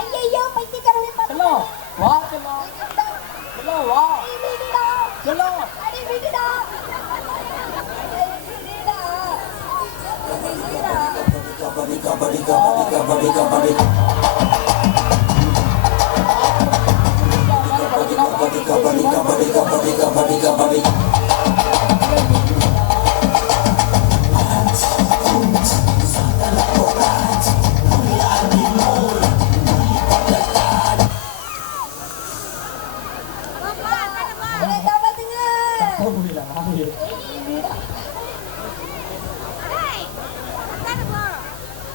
ஐயோ பைத்தியக்காரனே செல்லம் வா செல்லம் செல்லம் வா விடுடா செல்லம் அடி விடுடா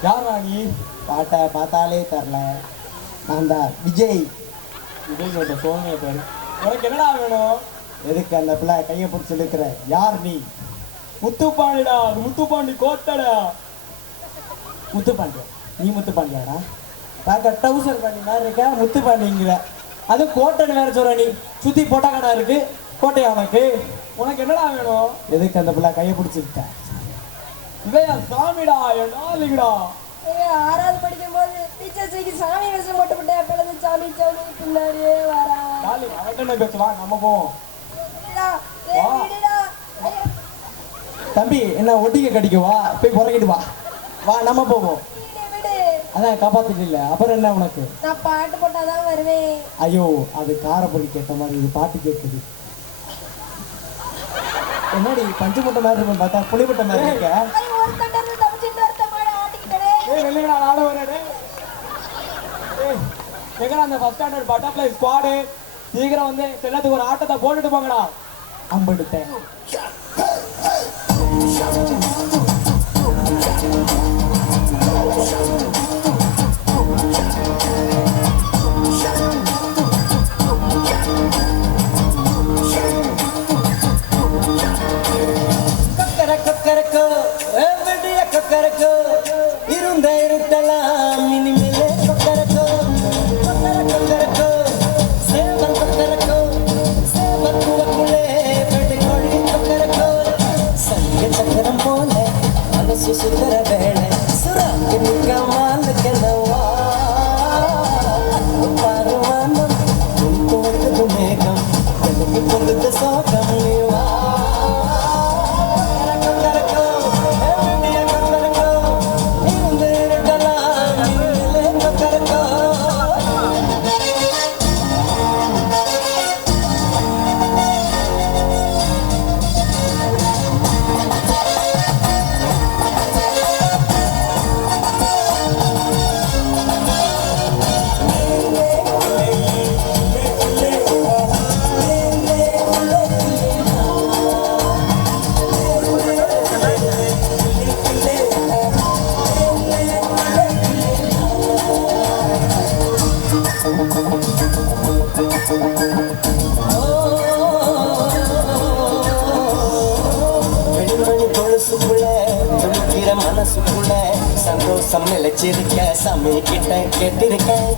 யாரா நீ பாட்டை பார்த்தாலே தரல. நான் தான் விஜய். விஜய் சோனியா பேரு. உனக்கு என்னடா வேணும்? எதுக்கு அந்த பிள்ளை கையை பிடிச்சி இருக்கிற? யார் நீ? முத்துப்பாண்டிடா, அது முத்துப்பாண்டி கோட்டடா. முத்துப்பாண்டியா? நீ முத்துப்பாண்டியாடா? பார்க்க டவுசர் பாண்டி மாதிரி இருக்க, முத்துப்பாண்டிங்கிற. அது கோட்டைன்னு வேற சொல்ற நீ. சுத்தி போட்டாக்கடா இருக்கு, கோட்டையா உனக்கு? உனக்கு என்னடா வேணும்? எதுக்கு அந்த பிள்ளை கையை பிடிச்சிருக்க? இவையா சாமிடா, என் டாலிங்கடா. ஆறாவது படிக்கும் போது டீச்சர்ஸுக்கு சாமி வேஷம் போட்டுவிட்டேன். பிறகு சாமி சாமி பின்னாடியே வரா. டாலிங் அவன்கிட்ட பேசுவா, நம்ம போவோம். தம்பி என்ன ஒட்டிக்க கடிக்கவா? போய் புறக்கிட்டு வா. வா நம்ம போவோம். அதான் காப்பாத்திட்டு இல்ல, அப்புறம் என்ன உனக்கு? நான் பாட்டு போட்டாதான் வருவேன். ஐயோ அது காரப்பொடி கேட்ட மாதிரி இது பாட்டு கேட்குது. என்னடி பஞ்சு முட்டை மாதிரி இருக்கும் பார்த்தா புளிமுட்டை மாதிரி இருக்க. எங்கடா அந்த ஃபர்ஸ்ட் ஸ்டாண்டர்ட் பட்டர்ஃப்ளை ஸ்குவாடு? சீக்கிரம் வந்து எல்லாத்துக்கும் ஒரு ஆட்டத்தை போட்டுட்டு போங்கடா. அம்பெடுத்தேன். கொக்கரக்கோ இருந்த இருட்டலாம் இனிமேலே கொக்கரக்கோ கொக்கரக்கோ சேவல் கொக்கரக்கோ சேவல் கூவக்குள்ளே பெட்டி கோழி கொக்கரக்கோ சங்க சக்கரம் போல மனசு சுந்தர வேளை சுறாக்கு நிற்க மாலுக்கெனவா பாருவானம் தோன்றது மேகம் எனக்கு பொழுது சோகம் நீவா மனசுக்குள்ள சந்தோஷம் நிலைச்சிருக்க சாமி கிட்ட கேட்டிருக்கேன்.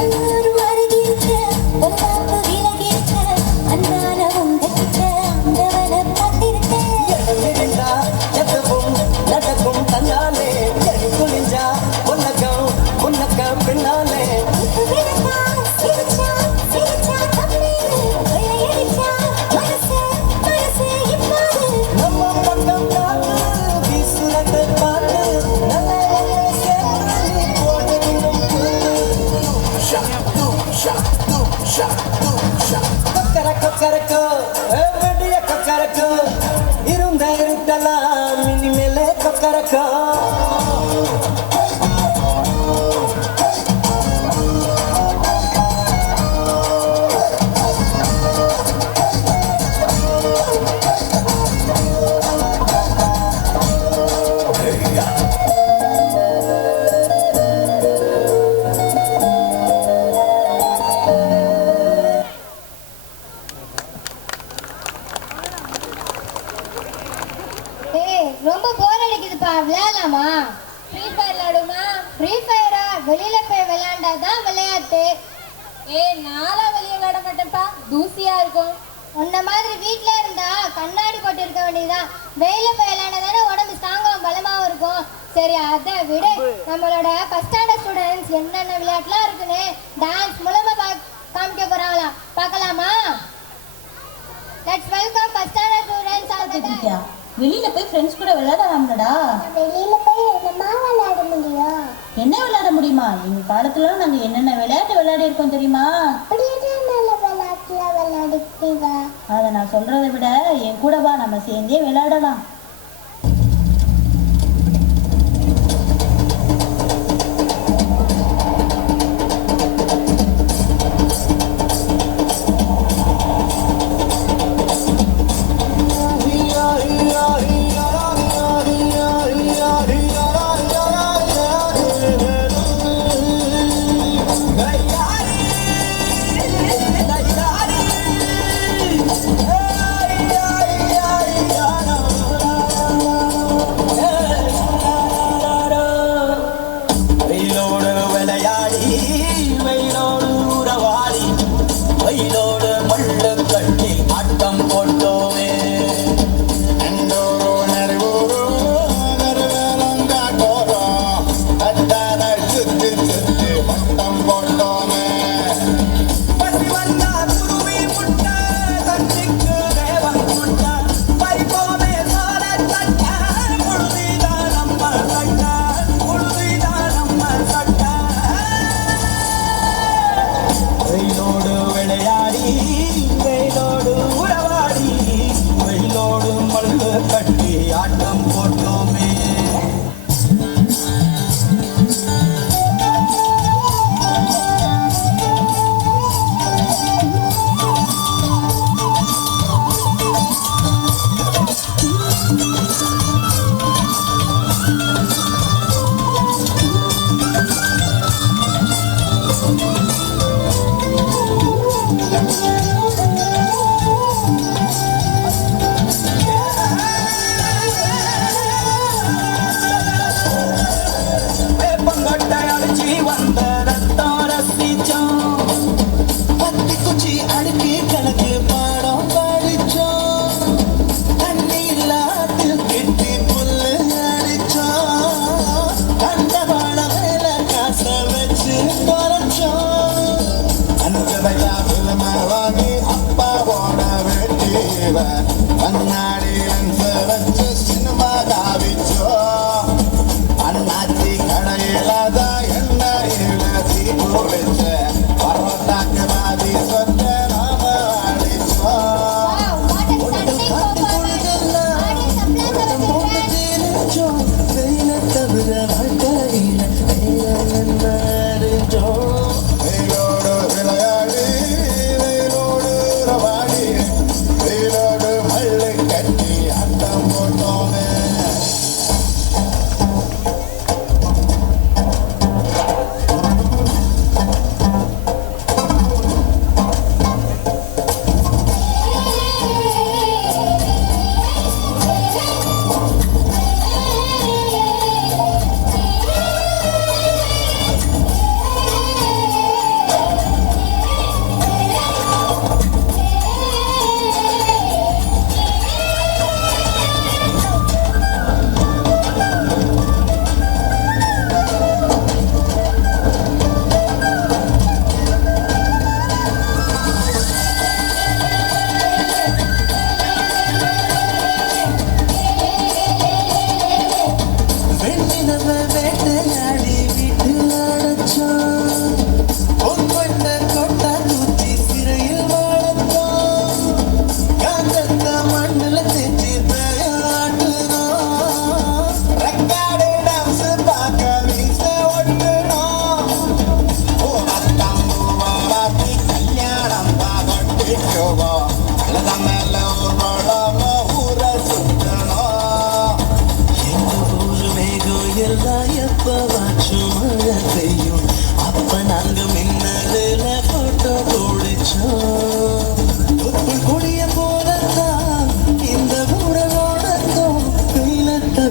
எல்லாரும் அருகிருக்க பொல்லாப்பு விலகிருக்க அண்ணான உங்ககிட்ட அந்தவனை பார்த்திருக்க. எதுவும் நடக்கும் தன்னாலே எரி குளிஞ்சா உன்னக்கம் உன்னக்கம் பின்னாலே கொக்கரக்கோ வெடிய கொக்கரக்கோ இருந்த இருட்டலாம் இனிமேலே கொக்கரக்கோ. விளையாடலாமா? ஃப்ரீ ஃபயர் விளையாடுமா? ஃப்ரீ ஃபயரா? வெளியில போய் விளையாண்டாதான் விளையாட்டு. நாளா வெளியே விளையாட மாட்டேன்ப்பா, தூசியா இருக்கும். உன்ன மாதிரி வீட்ல இருந்தா கண்ணாடி போட்டு இருக்க வேண்டியதுதான். வெயில போய் விளையாண்டாதானே உடம்பு ஸ்ட்ராங்காகவும் பலமாவும் இருக்கும். சரி அதை விட நம்மளோட ஃபர்ஸ்ட் ஸ்டாண்டர்ட் ஸ்டூடெண்ட்ஸ் என்னென்ன விளையாட்டுலாம் இருக்குன்னு டான்ஸ் மூலமா காமிக்க போறாங்களா, பார்க்கலாமா? Let's welcome first standard students all the day. வெளியில போய் ஃப்ரெண்ட்ஸ் கூட விளையாடலாம்டா. வெளியில போய் என்னமா விளையாட முடியும்? என்ன விளையாட முடியுமா? எங்க காலத்துல நாங்க என்னென்ன விளையாட்டு விளையாடி இருக்கோம் தெரியுமா? அதை நான் சொல்றதை விட என் கூட வா, நம்ம சேர்ந்தே விளையாடலாம்.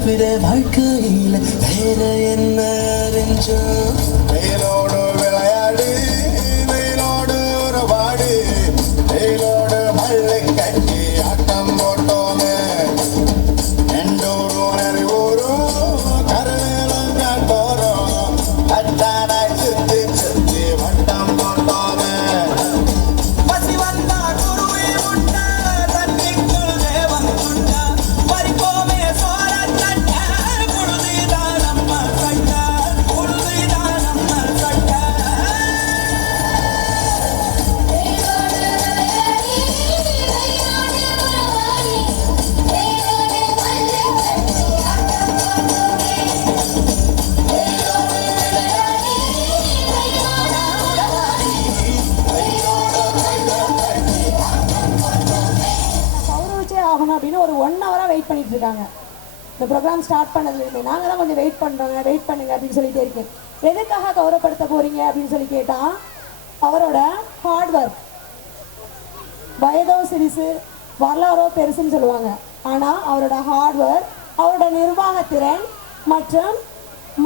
விட வாழ்க்கையில வேற என்ன அறிஞ்சோம் வெயிலோடு விளையாடு வெயிலோடு உறவாடு வெயிலோடு மழை கட்டி ஆட்டம் போட்டோமே எண்டூரும் அறிவூரும் கருவேலம் காட்டோரும் கட்டாடாய் சுத்தி சுத்தி வட்டம் போட்டோமே பசி வந்தா குருவி உண்டா தண்ணிக்குள் தேவன் உண்டா பறிப்போமே சோர தட்ட புழுதிதான் நம்ம சட்ட புழுதிதான் நம்ம சட்ட கௌரவிச்சே ஆகணும் அப்படின்னு ஒரு 1 ஹவராக வெயிட் பண்ணிட்டு இருக்காங்க. இந்த ப்ரோக்ராம் ஸ்டார்ட் பண்ணதுலேருந்து நாங்கள் தான் கொஞ்சம் வெயிட் பண்ணுறோங்க, வெயிட் பண்ணுங்க அப்படின்னு சொல்லிட்டே இருக்கேன். எதுக்காக கௌரவப்படுத்த போறீங்க அப்படின்னு சொல்லி கேட்டால் அவரோட ஹார்ட் ஒர்க். வயதோ சிறுசு வரலாறோ பெருசுன்னு சொல்லுவாங்க. ஆனால் அவரோட ஹார்ட் ஒர்க், அவரோட நிர்வாகத்திறன் மற்றும்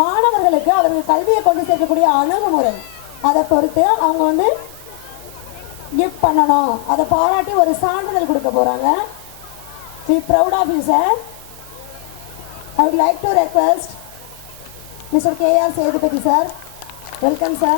மாணவர்களுக்கு அவர்கள் கல்வியை கொண்டு சேர்க்கக்கூடிய அணுகுமுறை, அதை பொறுத்து அவங்க வந்து கிஃப்ட் பண்ணணும். அதை பாராட்டி ஒரு சான்றிதழ் கொடுக்க போகிறாங்க. We proud of you, sir. I would like to request Mr. K.R. Sedupati, sir. Welcome, sir.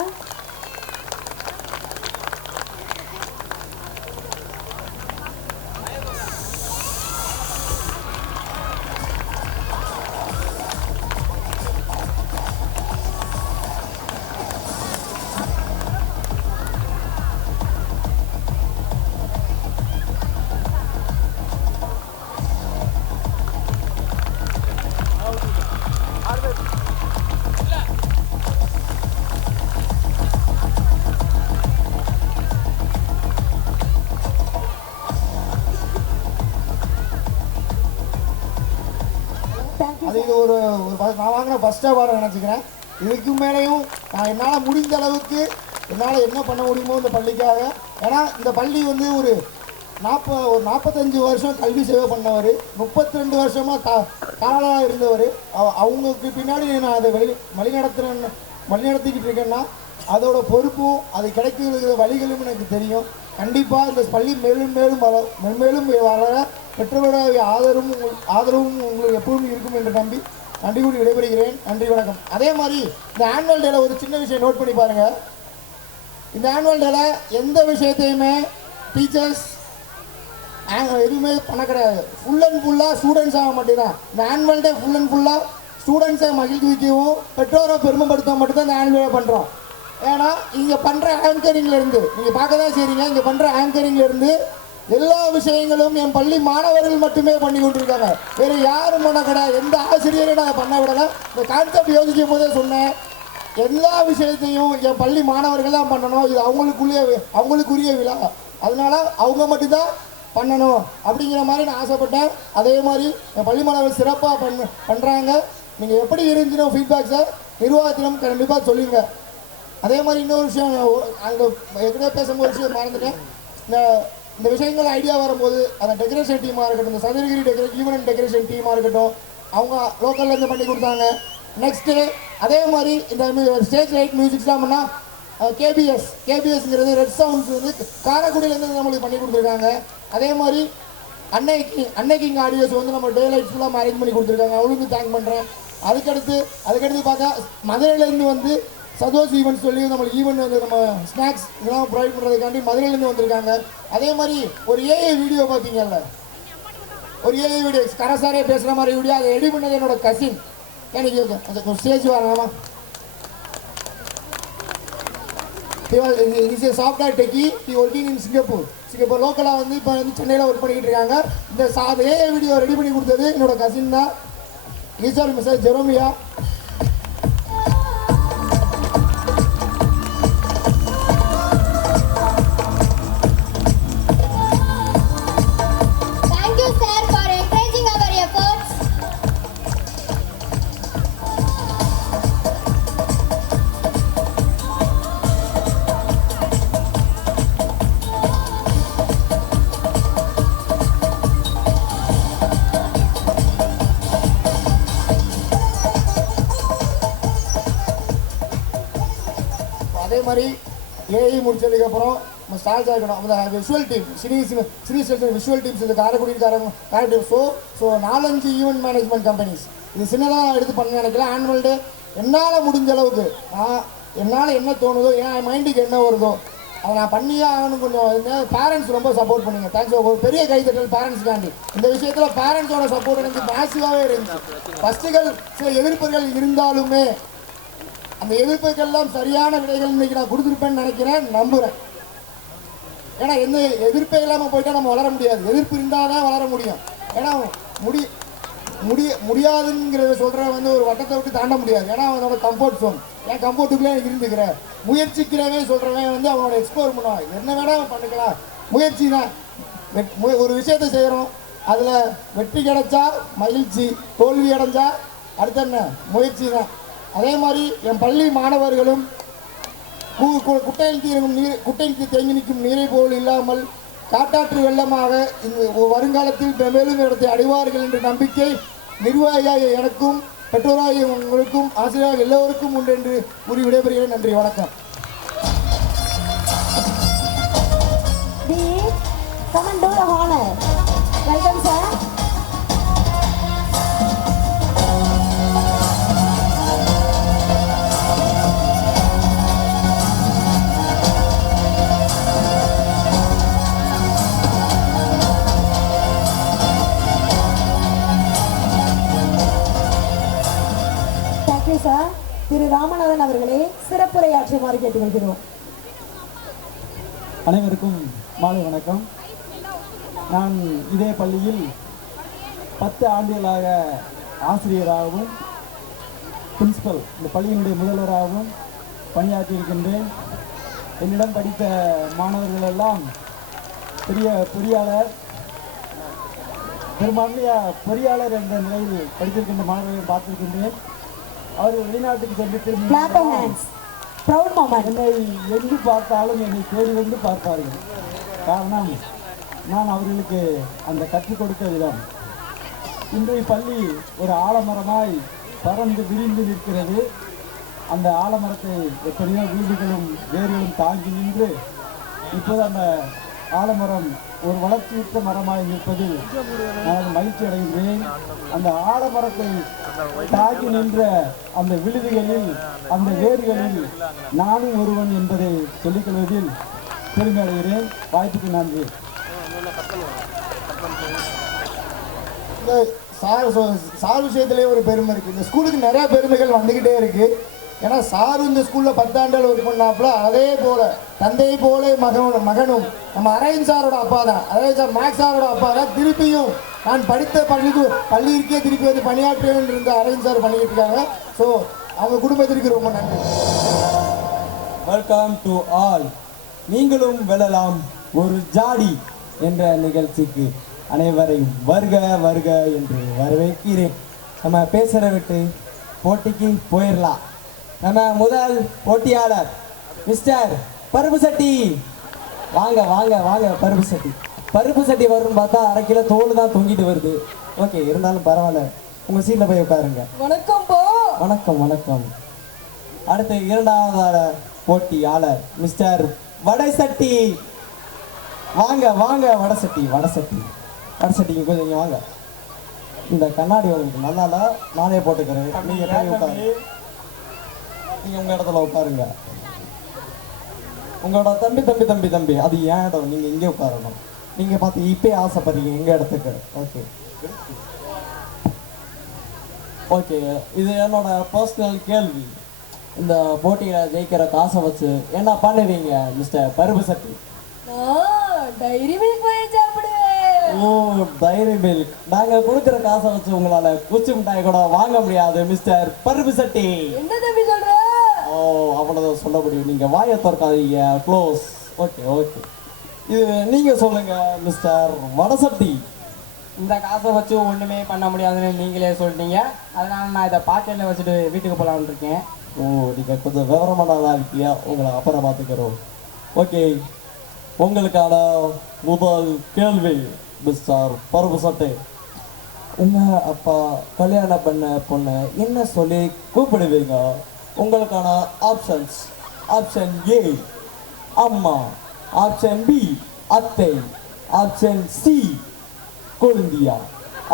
அது இது ஒரு நான் வாங்கின ஃபர்ஸ்ட் அவார்டு நினச்சிக்கிறேன். இதுக்கு மேலேயும் நான் என்னால் முடிந்த அளவுக்கு என்னால் என்ன பண்ண முடியுமோ இந்த பள்ளிக்காக. ஏன்னா இந்த பள்ளி வந்து ஒரு 45 வருஷம் கல்வி சேவை பண்ணவர், 32 வருஷமாக காலாக இருந்தவர். அவங்களுக்கு பின்னாடி நான் அதை வழிநடத்திக்கிட்டு இருக்கேன்னா அதோட பொறுப்பும் அது கிடைக்கிற வழிகளும் எனக்கு தெரியும். கண்டிப்பாக இந்த பள்ளி மேலும் மேலும் வளர பெற்றோரோட ஆதரவும் உங்களுக்கு எப்பவும் இருக்கும் என்று நம்பி நன்றி கூறி விடைபெறுகிறேன். நன்றி, வணக்கம். அதே மாதிரி இந்த ஆனுவல் டேல ஒரு சின்ன விஷயம் நோட் பண்ணி பாருங்கள். இந்த ஆனுவல் டேல எந்த விஷயத்தையுமே டீச்சர்ஸ் எதுவுமே பண்ண கிடையாது. ஃபுல் அண்ட் ஃபுல்லாக ஸ்டூடெண்ட்ஸாக மட்டும்தான். இந்த ஆனுவல் டே ஃபுல் அண்ட் ஃபுல்லாக ஸ்டூடெண்ட்ஸை மகிழ்விக்கவும் பெற்றோரை பெருமைப்படுத்த மட்டும்தான் இந்த ஆனுவல் டே பண்ணுறோம். ஏன்னா இங்கே பண்ணுற ஆங்கரிங்லேருந்து நீங்கள் பார்க்க தான் செய்றீங்க. இங்கே பண்ணுற ஆங்கரிங்லேருந்து எல்லா விஷயங்களும் என் பள்ளி மாணவர்கள் மட்டுமே பண்ணி கொண்டிருக்காங்க. வேறு யாரும் பண்ண கிடையாது. எந்த ஆசிரியரையும் நான் பண்ண விடலை. இந்த கான்செப்ட் யோசிக்கும் போதே சொன்னேன், எல்லா விஷயத்தையும் என் பள்ளி மாணவர்கள் தான் பண்ணணும். இது அவங்களுக்குரிய விழா, அதனால அவங்க மட்டும்தான் பண்ணணும் அப்படிங்கிற மாதிரி நான் ஆசைப்பட்டேன். அதே மாதிரி என் பள்ளி மாணவர்கள் சிறப்பாக பண்ணுறாங்க. நீங்கள் எப்படி இருந்துச்சுன்னு ஃபீட்பேக்ஸை நிர்வாகத்திலும் கண்டிப்பாக சொல்லுங்க. அதே மாதிரி இன்னொரு விஷயம், அங்கே ஏற்கனவே பேசும்போது விஷயம் மறந்துட்டேன். இந்த விஷயங்கள் ஐடியா வரும்போது அந்த டெக்கரேஷன் டீமாக இருக்கட்டும், இந்த சதுரகிரி ஈவென்ட் டெக்கரேஷன் டீமாக இருக்கட்டும், அவங்க லோக்கல்லேருந்து பண்ணி கொடுத்தாங்க. நெக்ஸ்ட்டு அதே மாதிரி இந்த ஸ்டேஜ் லைட் மியூசிக்ஸ்லாம் பண்ணால் கேபிஎஸ்ங்கிறது ரெட் சவுண்ட்ஸ் வந்து காரைக்குடியிலேருந்து நம்மளுக்கு பண்ணி கொடுத்துருக்காங்க. அதே மாதிரி அன்னைக்கு ஆடியோஸ் வந்து நம்ம டே லைட்ஸ் ஃபுல்லாக அரேஞ்ச் பண்ணி கொடுத்துருக்காங்க. அவங்களுக்கு தேங்க் பண்ணுறேன். அதுக்கடுத்து பார்த்தா மதுரையிலேருந்து வந்து சதோஷ் ஈவெண்ட்ஸ் சொல்லி நம்மளுக்கு ஈவெண்ட் வந்து நம்ம ஸ்நாக்ஸ் இதெல்லாம் ப்ரொவைட் பண்ணுறதுக்காண்டி மதுரையிலேருந்து வந்திருக்காங்க. அதே மாதிரி ஒரு ஏஐ வீடியோ பார்த்தீங்கல்ல, ஒரு ஏஐ வீடியோ கரசாரே பேசுகிற மாதிரி வீடியோ, அதை ரெடி பண்ணது என்னோட கசின். எனக்கு அந்த ஸ்டேஜ் வரலாமா? Is a software techie, working in Singapore லோக்கலாக வந்து இப்போ வந்து சென்னையில் ஒர்க் பண்ணிக்கிட்டு இருக்காங்க. இந்த ஏஐ வீடியோ ரெடி பண்ணி கொடுத்தது என்னோட கசின் தான். Eswar mister Jeremiah. மாதிரி ஏஐ முடிச்சதுக்கப்புறம் நம்ம ஸ்டார்ட் ஆகிக்கணும் அந்த visual team cine section visual teams இது காரைக்குடிக்காரங்க ஸோ 4-5 ஈவெண்ட் மேனேஜ்மெண்ட் கம்பெனிஸ் இது சின்னதாக எடுத்து பண்ண நினைக்கல. ஆனுவல் டே என்னால் முடிஞ்ச அளவுக்கு என்னால் என்ன தோணுதோ என் மைண்டுக்கு என்ன வருதோ அதை நான் பண்ணியே ஆகணும். கொஞ்சம் பேரண்ட்ஸ் ரொம்ப சப்போர்ட் பண்ணுங்க. தேங்க்ஸ். ஒரு பெரிய கைத்தட்டல் பேரண்ட்ஸ்க்காண்டி. இந்த விஷயத்தில் பேரண்ட்ஸோட சப்போர்ட் எனக்கு மேசிவாகவே இருந்துச்சு. ஃபஸ்ட்டுகள் சில எதிர்ப்புகள் இருந்தாலுமே அந்த எதிர்ப்புகள்லாம் சரியான விடைகள் இன்னைக்கு நான் கொடுத்துருப்பேன்னு நினைக்கிறேன், நம்புகிறேன். ஏன்னா எந்த எதிர்ப்பே இல்லாமல் போயிட்டால் நம்ம வளர முடியாது. எதிர்ப்பு இருந்தால் தான் வளர முடியும். ஏன்னா முடியாதுங்கிறத சொல்கிறவன் ஒரு வட்டத்தை விட்டு தாண்ட முடியாது. ஏன்னா அவனோட கம்ஃபர்ட் ஜோன். என் கம்ஃபர்ட்டுக்குள்ளே எனக்கு இருந்துக்கிறேன். முயற்சிக்கிறவன் சொல்கிறவன் அவனோட எக்ஸ்ப்ளோர் பண்ணுவான். என்ன வேணால் பண்ணிக்கலாம். முயற்சி தான். ஒரு விஷயத்தை செய்கிறோம், அதில் வெற்றி கிடைச்சா மகிழ்ச்சி, தோல்வி அடைஞ்சா அடுத்த என்ன முயற்சி தான். அதே மாதிரி என் பள்ளி மாணவர்களும் குட்டையில் தேங்கி நிற்கும் நீரை போல் இல்லாமல் காட்டாற்று வெள்ளமாக வருங்காலத்தில் மேலும் இடத்தை அடைவார்கள் என்ற நம்பிக்கை நிர்வாகியாக எனக்கும் பெற்றோராகிய உங்களுக்கும் ஆசிரியர்கள் எல்லோருக்கும் உண்டு என்று கூறி விடைபெறுகிறேன். நன்றி, வணக்கம். Come and do the honor. Welcome, sir. Thank you, sir. திரு ராமநாதன் அவர்களே சிறப்புரையாற்றுமாறு கேட்டுக்கொள்கிறோம். அனைவருக்கும் மாலை வணக்கம். நான் இதே பள்ளியில் 10 ஆண்டுகளாக ஆசிரியராகவும் பிரின்சிபல் இந்த பள்ளியினுடைய முதல்வராகவும் பணியாற்றியிருக்கின்றேன். என்னிடம் படித்த மாணவர்கள் எல்லாம் பெரிய பொறியாளர், பெரும்பான்மையாக பொறியாளர் என்ற நிலையில் படித்திருக்கின்ற மாணவர்களை பார்த்திருக்கின்றேன். அவர்கள் வெளிநாட்டுக்கு சென்று திரும்பி என்னை எங்கு பார்த்தாலும் என்னை தேடி வந்து பார்ப்பார்கள். காரணம், நான் அவர்களுக்கு அந்த கற்றுக் கொடுத்த விதம். இன்றைய பள்ளி ஒரு ஆலமரமாய் பறந்து விரிந்து நிற்கிறது. அந்த ஆலமரத்தை எத்தனையோ வீடுகளும் வேர்களும் தாங்கி நின்று இப்போது அந்த ஆலமரம் ஒரு வளர்ச்சியுற்ற மரமாய் நிற்பதில் நான் மகிழ்ச்சி அடைகிறேன். அந்த ஆலமரத்தை தாங்கி நின்ற அந்த விழுதுகளில், அந்த வேர்களில் நானும் ஒருவன் என்பதை சொல்லிக்கொள்வதில் பெருமை அடைகிறேன். வாய்ப்புக்கு நன்றி. இந்த சார் விஷயத்திலே ஒரு பெருமை இருக்குது. இந்த ஸ்கூலுக்கு நிறையா பெருமைகள் வந்துக்கிட்டே இருக்குது. ஏன்னா சாரு இந்த ஸ்கூலில் 10 ஆண்டுகள் ஒர்க் பண்ணாப்புல அதே போல் தந்தையை போல மகனும் நம்ம அரவிந்த் சாரோட அப்பா தான். அரவிந்த் சார் மேக்ஸ் சாரோட அப்பா தான். திருப்பியும் நான் படித்த பள்ளியிருக்கே திருப்பி வந்து பணியாற்றுவேன் இருந்த அரவிந்த் சார் பண்ணிக்கிட்டு இருக்காங்க. ஸோ அவங்க குடும்பத்திற்கு ரொம்ப நன்றி. Welcome to all. நீங்களும் வெல்லலாம் ஒரு ஜாடி என்ற நிகழ்ச்சிக்கு அனைவரையும் வருக வருக என்று வரவேற்கிறேன். நம்ம பேசுகிற விட்டு போட்டிக்கு போயிடலாம். நம்ம முதல் போட்டியாளர் மிஸ்டர் பருப்பு சட்டி. வாங்க வாங்க வாங்க. பருப்பு சட்டி வரும்னு பார்த்தா 1/2 கிலோ தோல் தான் தொங்கிட்டு வருது. ஓகே, இருந்தாலும் பரவாயில்ல, உங்கள் சீட்டில் போய் உட்காருங்க. வணக்கம் போ. வணக்கம் வணக்கம். அடுத்து 2வது போட்டியாளர் மிஸ்டர் வடைசட்டி. வாங்க வாங்க. வடைசட்டிங்க கொஞ்சம் வாங்க. இந்த கண்ணாடி உங்களுக்கு நல்லா நானே போட்டுக்கிறேன். நீங்கள் போய் உட்காரு. நீங்கள் உங்கள் இடத்துல உட்காருங்க. உங்களோட தம்பி அது ஏன் இடம், நீங்கள் இங்கே உட்காரணும். நீங்கள் பார்த்து இப்பே ஆசைப்படுறீங்க எங்கள் இடத்துக்கு. ஓகே, இது என்னோட பர்சனல் கேள்வி. இந்த போட்டியில் ஜெயிக்கிற காசை வச்சு என்ன பண்ணுவீங்க மிஸ்டர் பருப்பு சட்டி? டைரி மில்க் வாங்கி சாப்பிடுவேன். ஓ, டைரி மில்க். நாங்கள் கொடுக்குற காசை வச்சு உங்களால் குச்சி மிட்டாய் கூட வாங்க முடியாது மிஸ்டர் பருப்பு சட்டி. என்ன தம்பி சொல்ற? ஓ, அவ்வளோதான் சொல்ல முடியும். நீங்கள் வாயை திறக்காதீங்க. க்ளோஸ். ஓகே. இது நீங்கள் சொல்லுங்கள் மிஸ்டர் வடசட்டி. இந்த காசை வச்சு ஒன்றுமே பண்ண முடியாதுன்னு நீங்களே சொல்லிட்டீங்க. அதனால் நான் இதை பாக்கெட்டில் வச்சுட்டு வீட்டுக்கு போகலான்னு இருக்கேன். ஓ, நீங்கள் கொஞ்சம் விவரமானதாக இருக்கியா? உங்களை அப்புறம் பார்த்துக்கிறோம். ஓகே, உங்களுக்கான முதல் கேள்வி மிஸ்டர் பருப்பு சட்டை. உங்கள் அப்பா கல்யாணம் பண்ண பொண்ணு என்ன சொல்லி கூப்பிடுவீங்க? உங்களுக்கான ஆப்ஷன்ஸ்: ஆப்ஷன் ஏ அம்மா, ஆப்ஷன் பி அத்தை, ஆப்ஷன் சி கொழுந்தியா,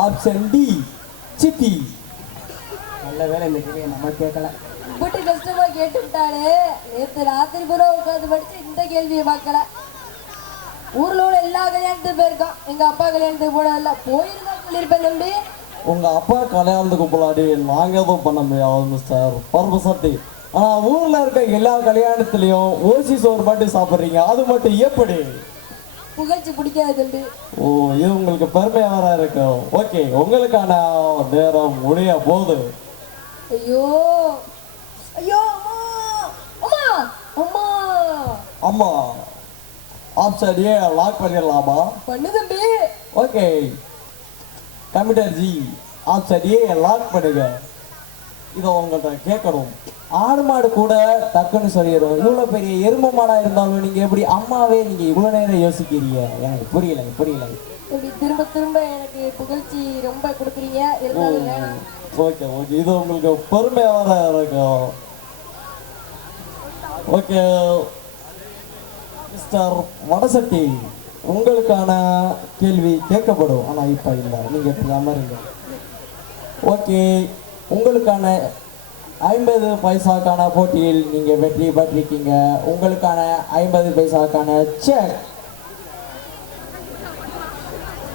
ஆப்ஷன் டி சித்தி. நல்ல வேலை இந்த கேள்வியை நம்ம கேட்கல. இப்படி கஷ்டமா கேட்டுட்டாலே நேற்று ராத்திரி பூரா உட்காந்து படிச்சு இந்த கேள்வியை பார்க்கல. ஊர்ல உள்ள எல்லா கல்யாணத்துக்கு போயிருக்கோம், எங்க அப்பா கல்யாணத்துக்கு போட இல்லை. போயிருந்தா சொல்லியிருப்பேன் தம்பி. உங்க அப்பா கல்யாணத்துக்கு போலாடி நாங்க எதுவும் பண்ண முடியாது மிஸ்டர் பர்பசட்டி. ஆனா ஊர்ல இருக்க எல்லா கல்யாணத்துலயும் ஓசி சோறு மட்டும் சாப்பிடுறீங்க, அது மட்டும் எப்படி? புகழ்ச்சி பிடிக்காது தம்பி. ஓ, இது உங்களுக்கு பெருமையா வர இருக்கும். ஓகே, உங்களுக்கான நேரம் முடிய போகுது. ஐயோ ஐயோ அம்மா அம்மா அம்மா, ஆப்ஷன் ஏ லாக் பண்ணிடலாமா? பண்ணு தம்பி. Okay computer ji, option A lock பண்ணுங்க. இதை உங்கள்கிட்ட கேட்கணும். ஆடு மாடு கூட டக்குன்னு சொல்லிடும். இவ்வளோ பெரிய எரும மாடா இருந்தாலும் நீங்க எப்படி அம்மாவே நீங்க இவ்வளோ நேரம் யோசிக்கிறீங்க? எனக்கு புரியல. தம்பி திரும்ப திரும்ப எனக்கு புகழ்ச்சி ரொம்ப கொடுக்குறீங்க. இருந்தாலும் வேணாம். ஓகே, இது உங்களுக்கு பெருமையா வர இருக்கும். ஓகே மிஸ்டர் வடசட்டி, உங்களுக்கான கேள்வி கேட்கப்படும். ஆனால் இப்போ இல்லை, நீங்கள் இப்படி அமருங்க. ஓகே, உங்களுக்கான 50 பைசாக்கான போட்டியில் நீங்கள் வெற்றி பெற்றிருக்கீங்க. உங்களுக்கான 50 பைசாக்கான செக்.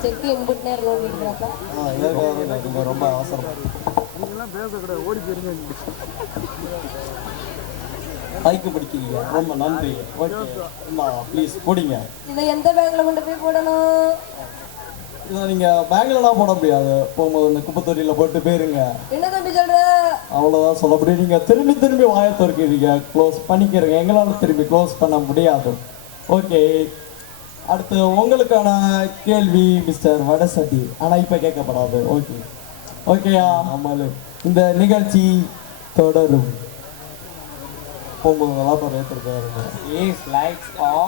செக் இன்புட் நேரம் நோண்டிருக்கிறப்ப நீங்கள் ரொம்ப அவசரம். ஓடி போயிருங்க. கைக்கு பிடிக்கிறீங்க, ரொம்ப நன்றி. ஓகே, ப்ளீஸ் போடுங்க. இதை எந்த பேங்க்ல கொண்டு போய் போடணும்? இதை நீங்கள் பேங்க்லலாம் போட முடியாது. போகும்போது இந்த குப்பத்தொட்டியில் போட்டு போயிருங்க. என்ன தம்பி சொல்ற? அவ்வளோதான் சொல்ல முடியும். நீங்கள் திரும்பி வாயை திறக்கிறீங்க, க்ளோஸ் பண்ணிக்கிறீங்க. எங்களால் திரும்பி க்ளோஸ் பண்ண முடியாது. ஓகே, அடுத்து உங்களுக்கான கேள்வி மிஸ்டர் வடசட்டி. ஆனால் இப்போ கேட்கப்படாது. ஓகேயா? ஆமாம், இந்த நிகழ்ச்சி தொடரும். போகும்போது நல்லா ஏற்றிருக்காரு. Please likes all.